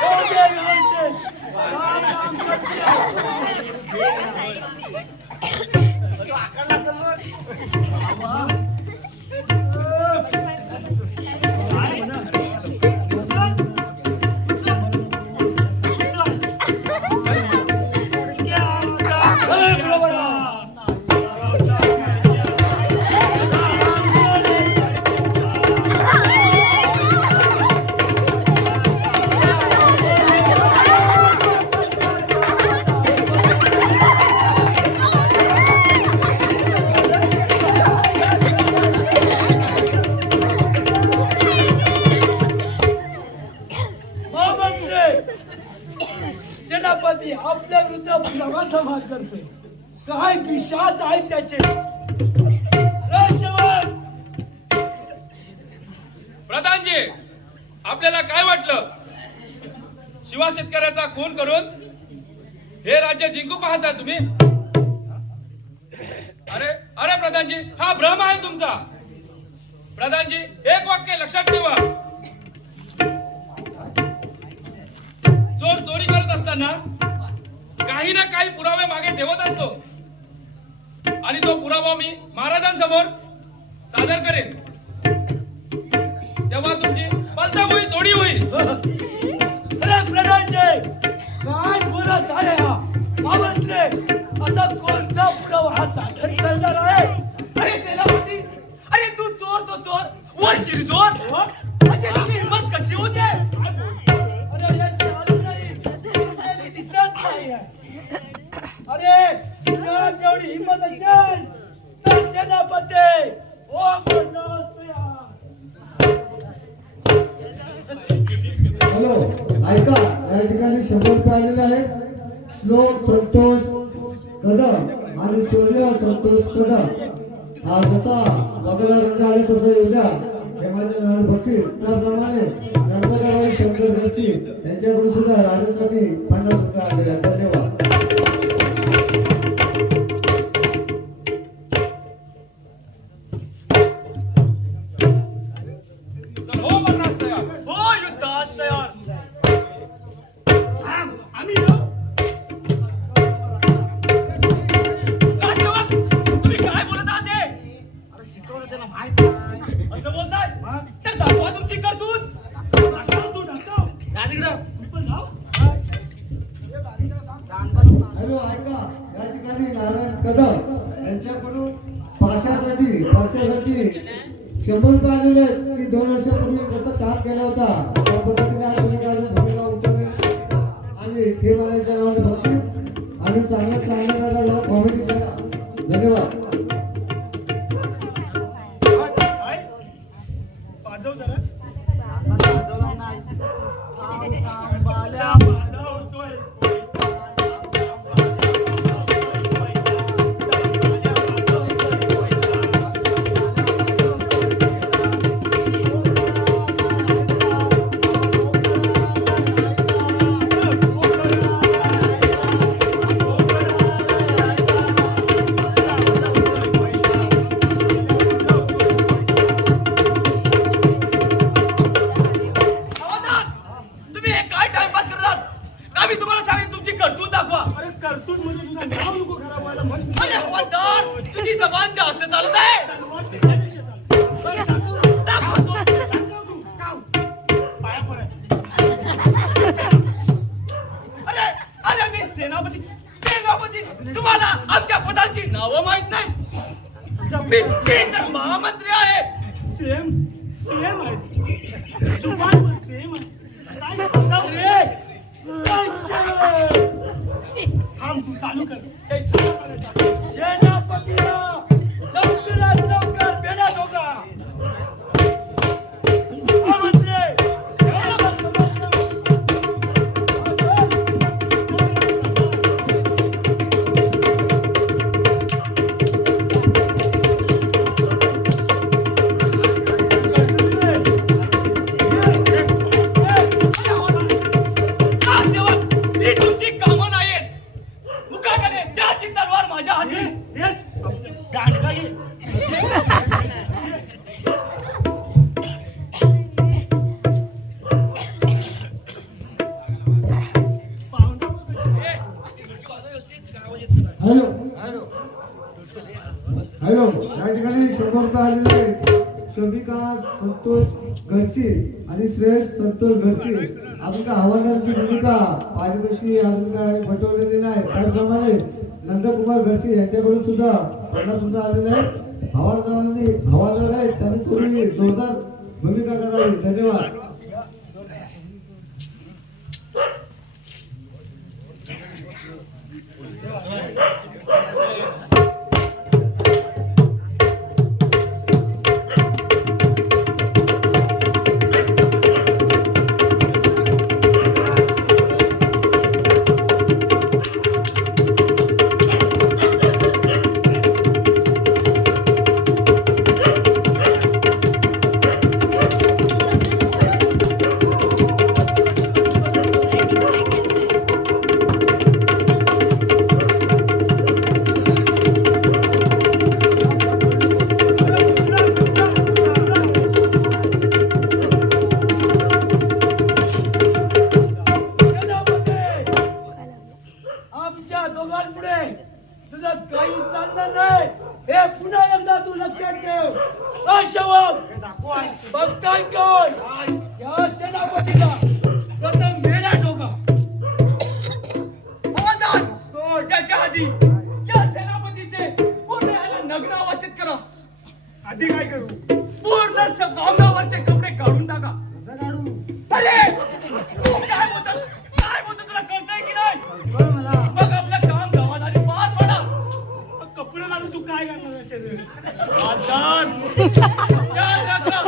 हो दे व्यवस्थित. राम राम सत्य. सेनापती आपल्या विरुद्ध प्रवासा माग करतोय. काय विषाद आहे त्याचे? प्रधानजी, आपल्याला काय वाटलं? शिवा शेतकऱ्याचा खून करून हे राज्य जिंकू पाहता तुम्ही? अरे अरे प्रधानजी, हा भ्रम आहे तुमचा. प्रधानजी, एक वाक्य लक्षात ठेवा. चोर चोरी करत असताना काही ना काही पुरावे मागे ठेवत असतो आणि तो पुरावा मी महाराजांसमोर सादर करेन. तेव्हा तुमची पलताबुई थोडी होईल. अरे प्रधानजी, काय बोलत आहे हा महामंत्री? असा कोणता पुरावा हा सादर करणार आहे? अरे सेनापती, अरे तू चोर तो चोर, वर शिरजोर. अशी तुझी हिंमत कशी होते? अरे याची आली नाही, तुझ्याला दिसत नाही आहे. अरे तुला जेवढी हिंमत असेल तर सेनापती ओ हॅलो, ऐका, या ठिकाणी 100 रुपये आलेले आहेत. श्लोक संतोष कदम आणि सूर्य संतोष कदम हा जसा बघायला रंग आले तसं येऊ द्या हेमाच्या नावाने बक्षीस त्याप्रमाणे नर्मदाबाई शंकर घरशी यांच्याकडून सुद्धा राजासाठी 50 रुपये आलेले आहेत. धन्यवाद. चल हो मरणास तयार. हो युद्धास तयार. आम्ही येऊ. राजसेवक, तुम्ही काय बोलत आहात हे? असं बोलताय तर दाखवा तुमची करतूत. दाखव तू, दाखव. मी पण जाऊ. हॅलो ऐका या ठिकाणी नारायण कदम यांच्याकडून पाशासाठी 100 रुपये आलेले आहेत की 2 वर्षापूर्वी कसं काम केलं होता त्या पद्धतीने आज भूमिका उठवली आणि खेळवाल्याच्या नावाने बक्षीस आणि सांगण्याला कॉमेडी करा. धन्यवाद. काय? वाजव जरा. वाजवतोय. आवाजात! तुम्ही हे काय टाइमपास करतात का? मी तुम्हाला सांगेन तुमची करतूत दाखवा. अरे करतूत म्हणजे तुझं नाव नको खराब व्हायला म्हण. अरे हवालदार, तुझी जबान जास्त चालत आहे. त्यापेक्षा चाल. बरं, दाखव. दाखवा तो. दाखव तू. पाया पडायचं. अरे अरे मी सेनापती तुम्हाला आमच्या पदाची नावं माहित नाही. मी तर महामंत्री आहे. सेम आहे. जुबान पण सेम आहे. काय सांगावं रे? थांब तू चालू कर. ते चालू करायचं. सेनापतीला लवकरात लवकर भेटा होगा. मंत्री राजसेवक, ही तुमची कामं नाहीत. मुकाकडे द्या ती तलवार माझ्या हाती. तेच गाडगा घे. हॅलो हॅलो या ठिकाणी 100 रुपये आलेले आहेत. शोभिका संतोष घरशी आणि श्रेयस संतोष घरशी अजून काय हवालदारची भूमिका पाहिजे तशी अजून काय बटवलेली नाही. त्याचप्रमाणे नंदकुमार घरशी यांच्याकडून सुद्धा 50 रुपये आलेले आहेत. हवालदार आहेत त्यांनी थोडी जोरदार भूमिका करावी. धन्यवाद. आमच्या दोघांपुढे तुझं काही चालणार नाही हे पुन्हा एकदा तू लक्षात ठेव. सेवक बघताय कोण या सेनापतीला प्रथम मेला ठोका. हवालदार, त्याच्या आधी या सेनापतीचे पूर्ण याला नग्न अवस्थेत करा. आधी काय करू? पूर्ण अंगावरचे कपडे काढून टाका. अरे तू काय बोलतो तुला कळतंय की नाही? मग आपलं काम गावात आधी पार पडा. कपडे घालून तू काय करणार आहे त्याचे? हवालदार, याद राखा.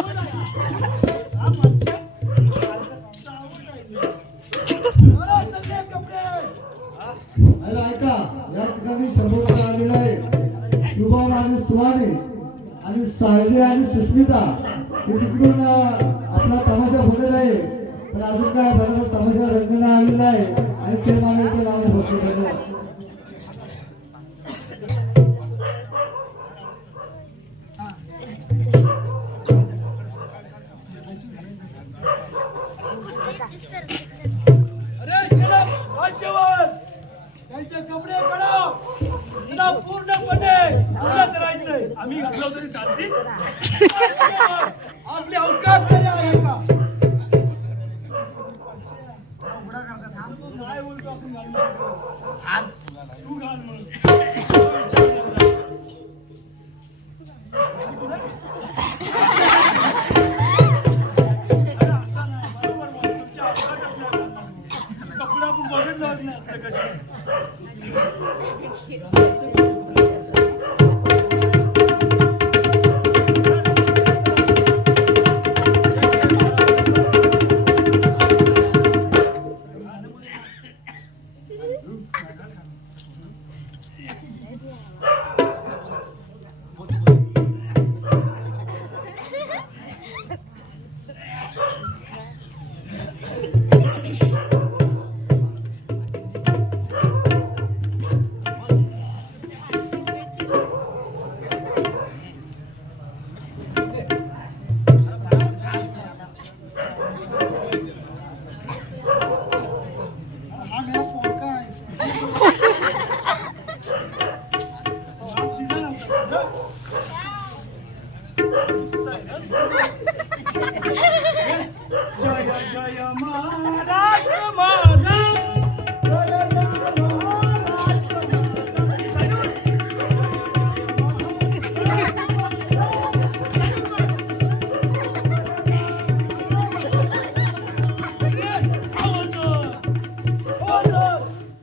हा माणसं? मला सगळे कपडे अरे ऐका या ठिकाणी 100 रुपये आलेले आहे. शुभम आणि सुहाने की तिकडून आपला तमाशा बोलत आहे, पण अजून काय बरोबर तमाशा रंगला आलेला आहे आणि ते मानायचं लावून होतो. धन्यवाद. अरे शरद भाष्यवर त्यांचे कपडे काढा, तुला पूर्णपणे पूर्ण करायचंय. आम्ही घातलो तरी चालतील. आपली अवकाश तरी आहे का? काय बोलतो आपण घालून तू घाल म्हणून. अरे असा नाही, बरोबर बोल. तुमच्या अवकाशच नाही घालणार. कपडे आपण बघितलं नाही आपल्या कधी. जय जय महाराष्ट्र माझा, जय जय महाराष्ट्र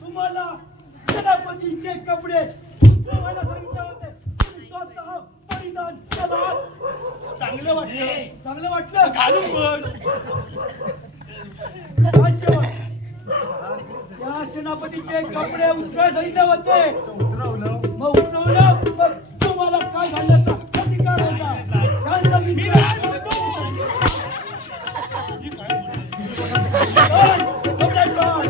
तुम्हाला सेनापतीचे कपडे उतरवायला सांगितले होते, तुम्ही स्वतः परिधान केला. चांगलं वाटलं, चांगलं वाटलं, घालून बघ. त्या सेनापतीचे कपडे उतरायला सांगितले होते, मग उतरवलं. मग तुम्हाला काय घालण्याचा अधिकार होता? काय सांगितलं? कपडे काढ.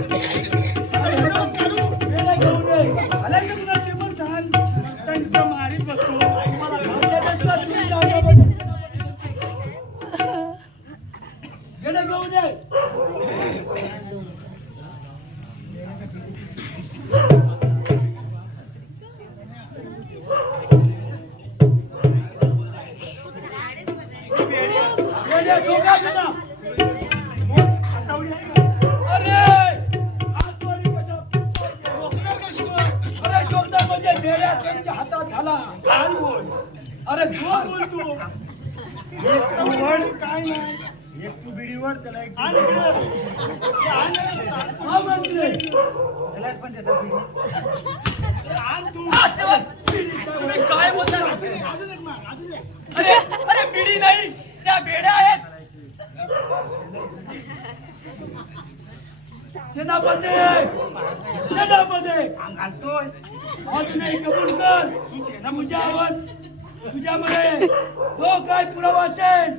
वेळा घेऊन ये. आलाय का तुला ते पण सांग. नुसता मारीत बसतो. तुम्हाला घालण्यानंतर तुमच्या अंगामध्ये गेले घेऊन ये. गेले झोका देना. अरे हातवारी कशा रोखणार कशी गं? अरे जोरदार म्हणजे मेळ्या त्यांच्या हातात घाला. घाल बोल. अरे जोर बोल तू. काय नाही. एक तू बिडीवर त्याला एक आण इकडे. हे आण रे. हा म्हणले. त्याला पण देतात बिडी. आण तू. तुम्ही काय बोलता? अजून एक मार, अजून एक. अरे अरे बिडी नाही, त्या बेड्या आहेत. सेनापती, सेनापती, घालतोय अजून एक कबूल कर. तुझ्यामध्ये तो काय पुरावा असेल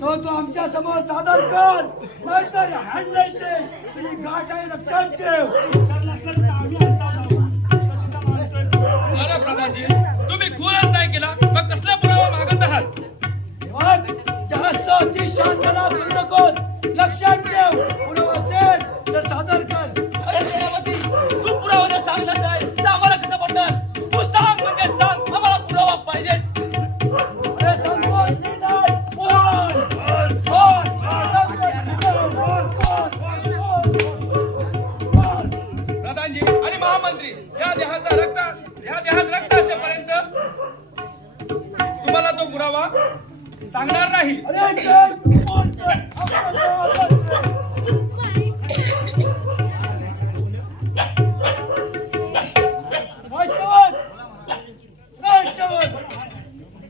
तो तू आमच्या समोर सादर कर. नाहीतर हँडलाईनचे तुझी गाठ आहे, लक्षात ठेव. सर नसलं तर आम्ही आता जाऊ. तुझा मारतोय. अरे प्रधानजी, तुम्ही खूनच नाही केला, मग कसला पुरावा मागत आहात? मग जास्त अति शांतपणा करू नकोस. लक्षात ठेव, पुरावा असेल तर सादर कर. अरे सेनापती, तू पुरावा जर सांगला काय तर आम्हाला कसं पडणार? तू सांग म्हणजे सांग, आम्हाला पुरावा पाहिजे. अरे सांगतोस की नाही? बोल. बोल. प्रधानजी आणि महामंत्री, या देहात रक्त असेपर्यंत तुम्हाला तो पुरावा सांगणार नाही. अरे बोल.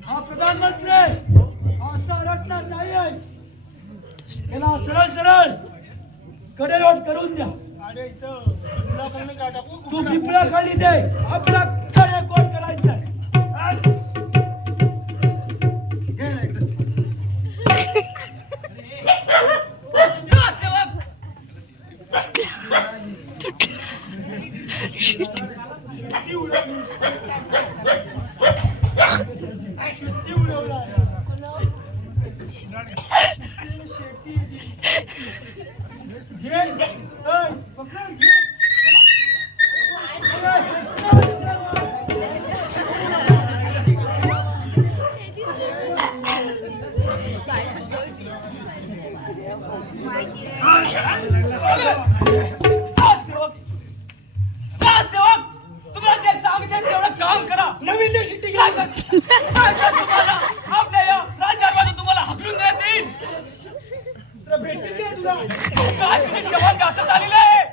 हा प्रधानमंत्री असा रटणार नाही. याला सरळ सरळ कडेलोट करून द्या. अरे इथं तुला पण का टाकू? तू पिपळा खाली दे. आपला कडेकोट करायचा. शेती घे ओय, पकड, घे. तुम्हाला जे सांगितलं तेवढं काम करा. नवीन देशी टिकला तुम्हाला आपल्या या राजकारणात तुम्हाला हकलून देतील. तुला भेटतील ते तुला. काय तुम्ही जवान जास्त झालेलं आहे.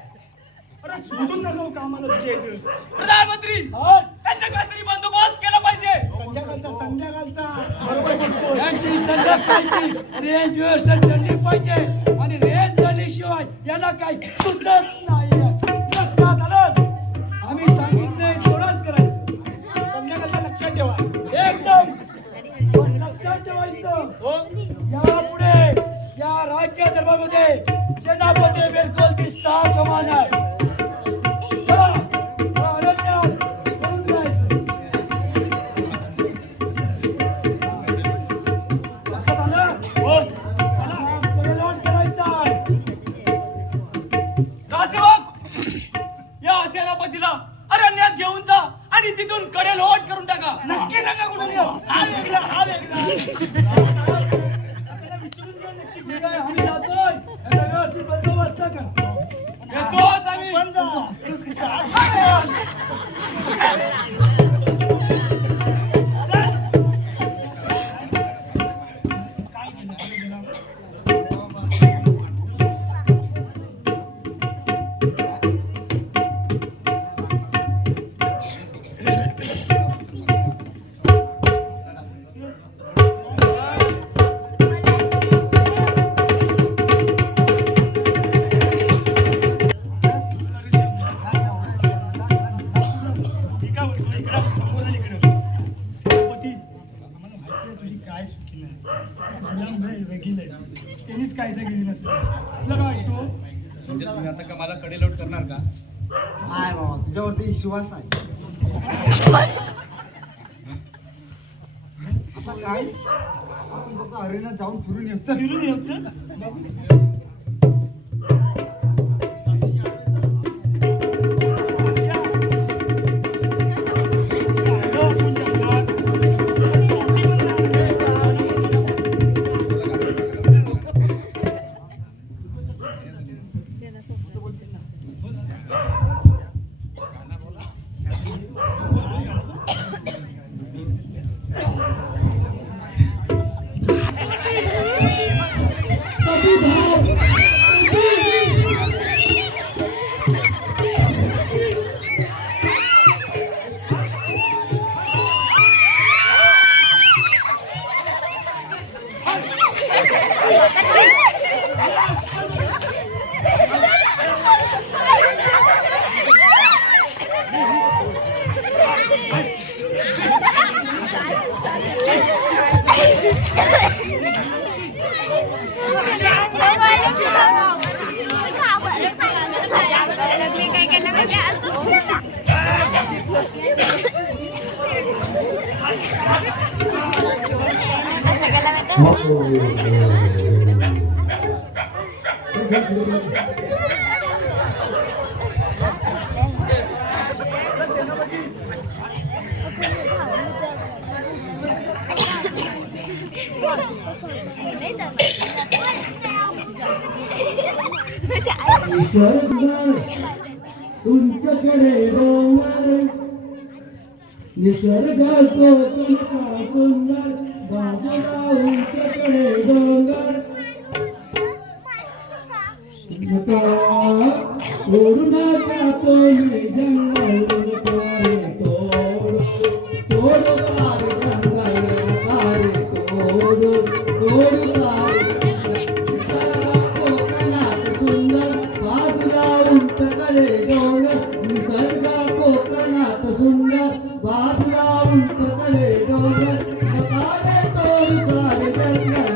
अरे सोडून न जाऊ कामाला तुझ्या इथे. प्रधानमंत्री हा, यांचा काहीतरी बंदोबस्त केला पाहिजे. संध्याकाळचा बरोबर म्हणतोस. यांची संध्याकाळची रेंज व्यवस्था झाली पाहिजे आणि रेंज झाल्याशिवाय याला काही सुचत नाही. लक्षात आलं? आम्ही सांगितलंय थोडंच करायचं. संध्याकाळचा लक्षात ठेवा. एकदम पण लक्षात ठेवायचं. हो यापुढे या राज्य दरबारमध्ये सेनापती बिलकुल दिसता कामा नाही. चला, या अरण्यात पळून जायचं. लक्षात आलं? हो चला, परिणाम करायचा आहे. राजसेवक या सेनापतीला अरण्यात घेऊन जा आणि तिथून कडेलोट करून टाका. नक्की सांगा कुठे नेऊ. हा वेगळा हा वेगळा. आपल्याला विचारून घ्या नक्की मी कुठे काय आम्ही जातोय याचा व्यवस्थित बंदोबस्त करा. येतोच आम्ही. पण जा. मी काय म्हणतो, इकडं समोर आणि इकडं. सेनापती, आम्हाला माहिती आहे तुझी काय चुकी नाही. गुलाम नाही, रगील आहे. त्यांनीच काय केली नसेल. तुला काय वाटतो? म्हणजे तुम्ही आता का मला कडेलोट करणार का? आहे बाबा तुझ्यावरती विश्वास आहे. आता काय आपण फक्त अरेनात जाऊन फिरून येतो. फिरून यायचं. तुमच्याकडे डोंगर निसर्ग कोकणचा सुंदर बाजूला उंचकडे डोंगर ओढून टाको मी जंगल तोड तोड सारे जंगल सारे तोड तोड सारे कोकणात सुंदर बाजूला उंचकडे डोंगर निसर्ग कोकणात सुंदर बाजूला उंचकडे डोंगर तोड सारे जंगल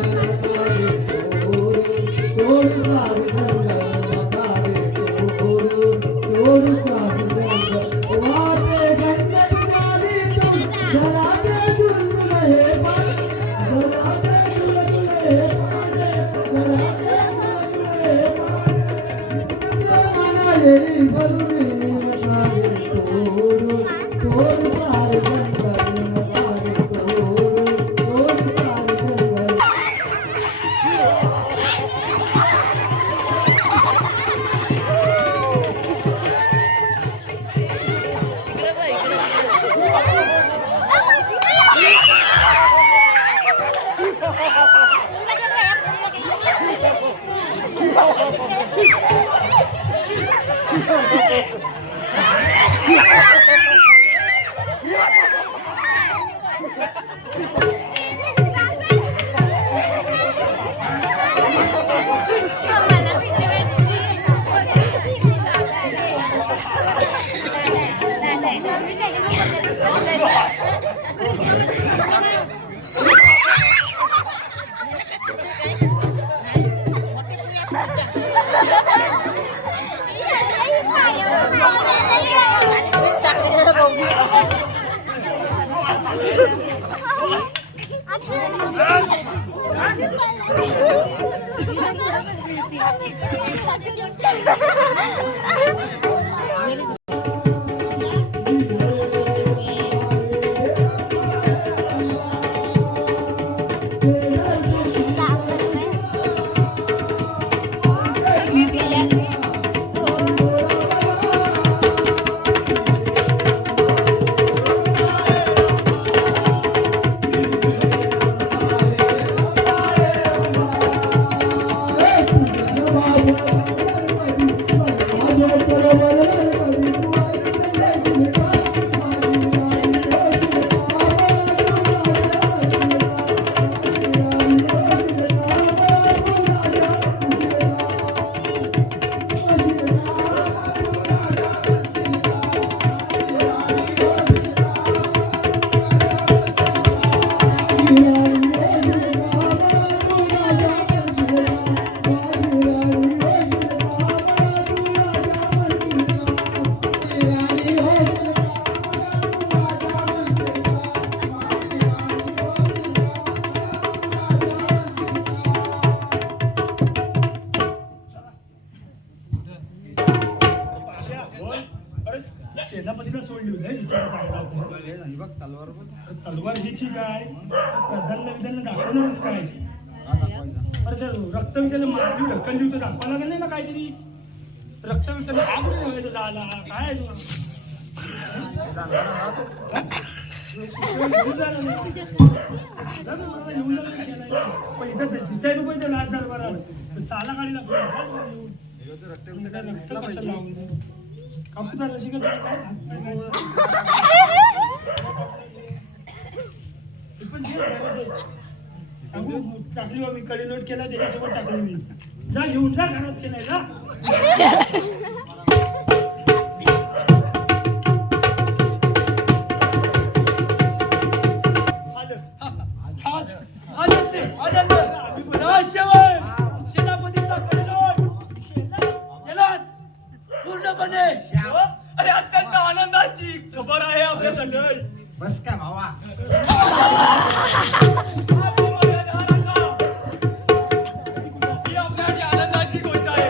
सेनापतीला सोडली होती विचार चांगला होता. तलवार ही ठीक आहे, प्रधानला विधानला दाखवणारच काय? अरे त्या रक्त विधान मारली ढक्कन होतं दाखवा लागेल नाही ना काहीतरी. रक्त विधान हा कुठे ठेवायचं झाला काय आहे तुला? पण इथं दिसायला पाहिजे लाच दरबारात साला गाडीला कम्प्युटर शिकत काय टाकली बा मी कडे नोट केला त्याच्यासोबत टाकली मी. जा घेऊन जा घरात केलाय का? पूर्णपणे अरे अत्यंत आनंदाची खबर आहे आपल्यासाठी. बस काय भावा ही आपल्यासाठी आनंदाची गोष्ट आहे,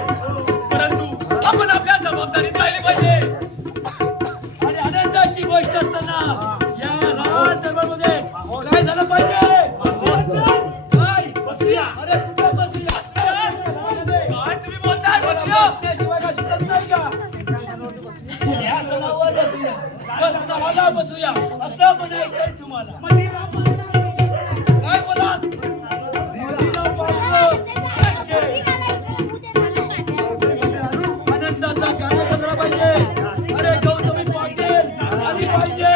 परंतु आपण आपल्या जबाबदारीत राहिले पाहिजे. आणि आनंदाची गोष्ट असताना या राज दरबारमध्ये काय झालं पाहिजे? काय बसूया? अरे कुठे बसूया? काय तुम्ही बोलताय? बसूया शिवाय का सुचत नाही का? या सणावर बसूया, बसणाला बसूया असं म्हणायचंय तुम्हाला. काय बोलात? आनंदाचा कार्यक्रम झाला पाहिजे. अरे गौतमी पाटील आली पाहिजे.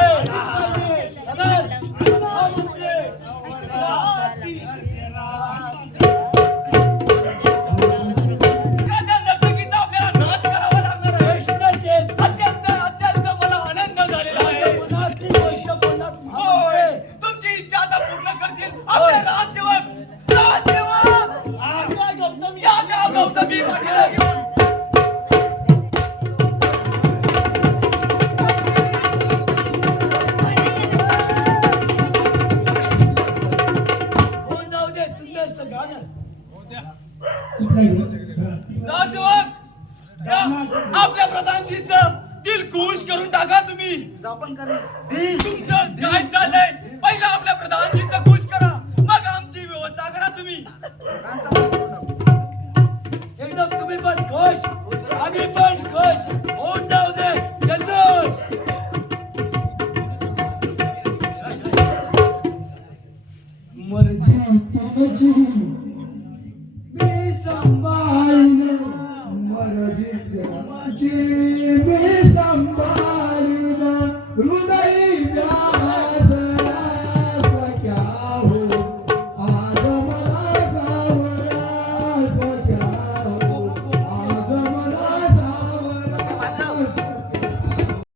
आपल्या प्रधानजीचं दिल खुश करून टाका तुम्ही. तुमचं काय चाललंय? पहिला आपल्या प्रधानजीचं खुश करा, मग आमची व्यवस्था करा तुम्ही. एकदम तुम्ही पण खुश, आम्ही पण खुश होऊन जाऊ दे जल्लोष. मर्जी तुमची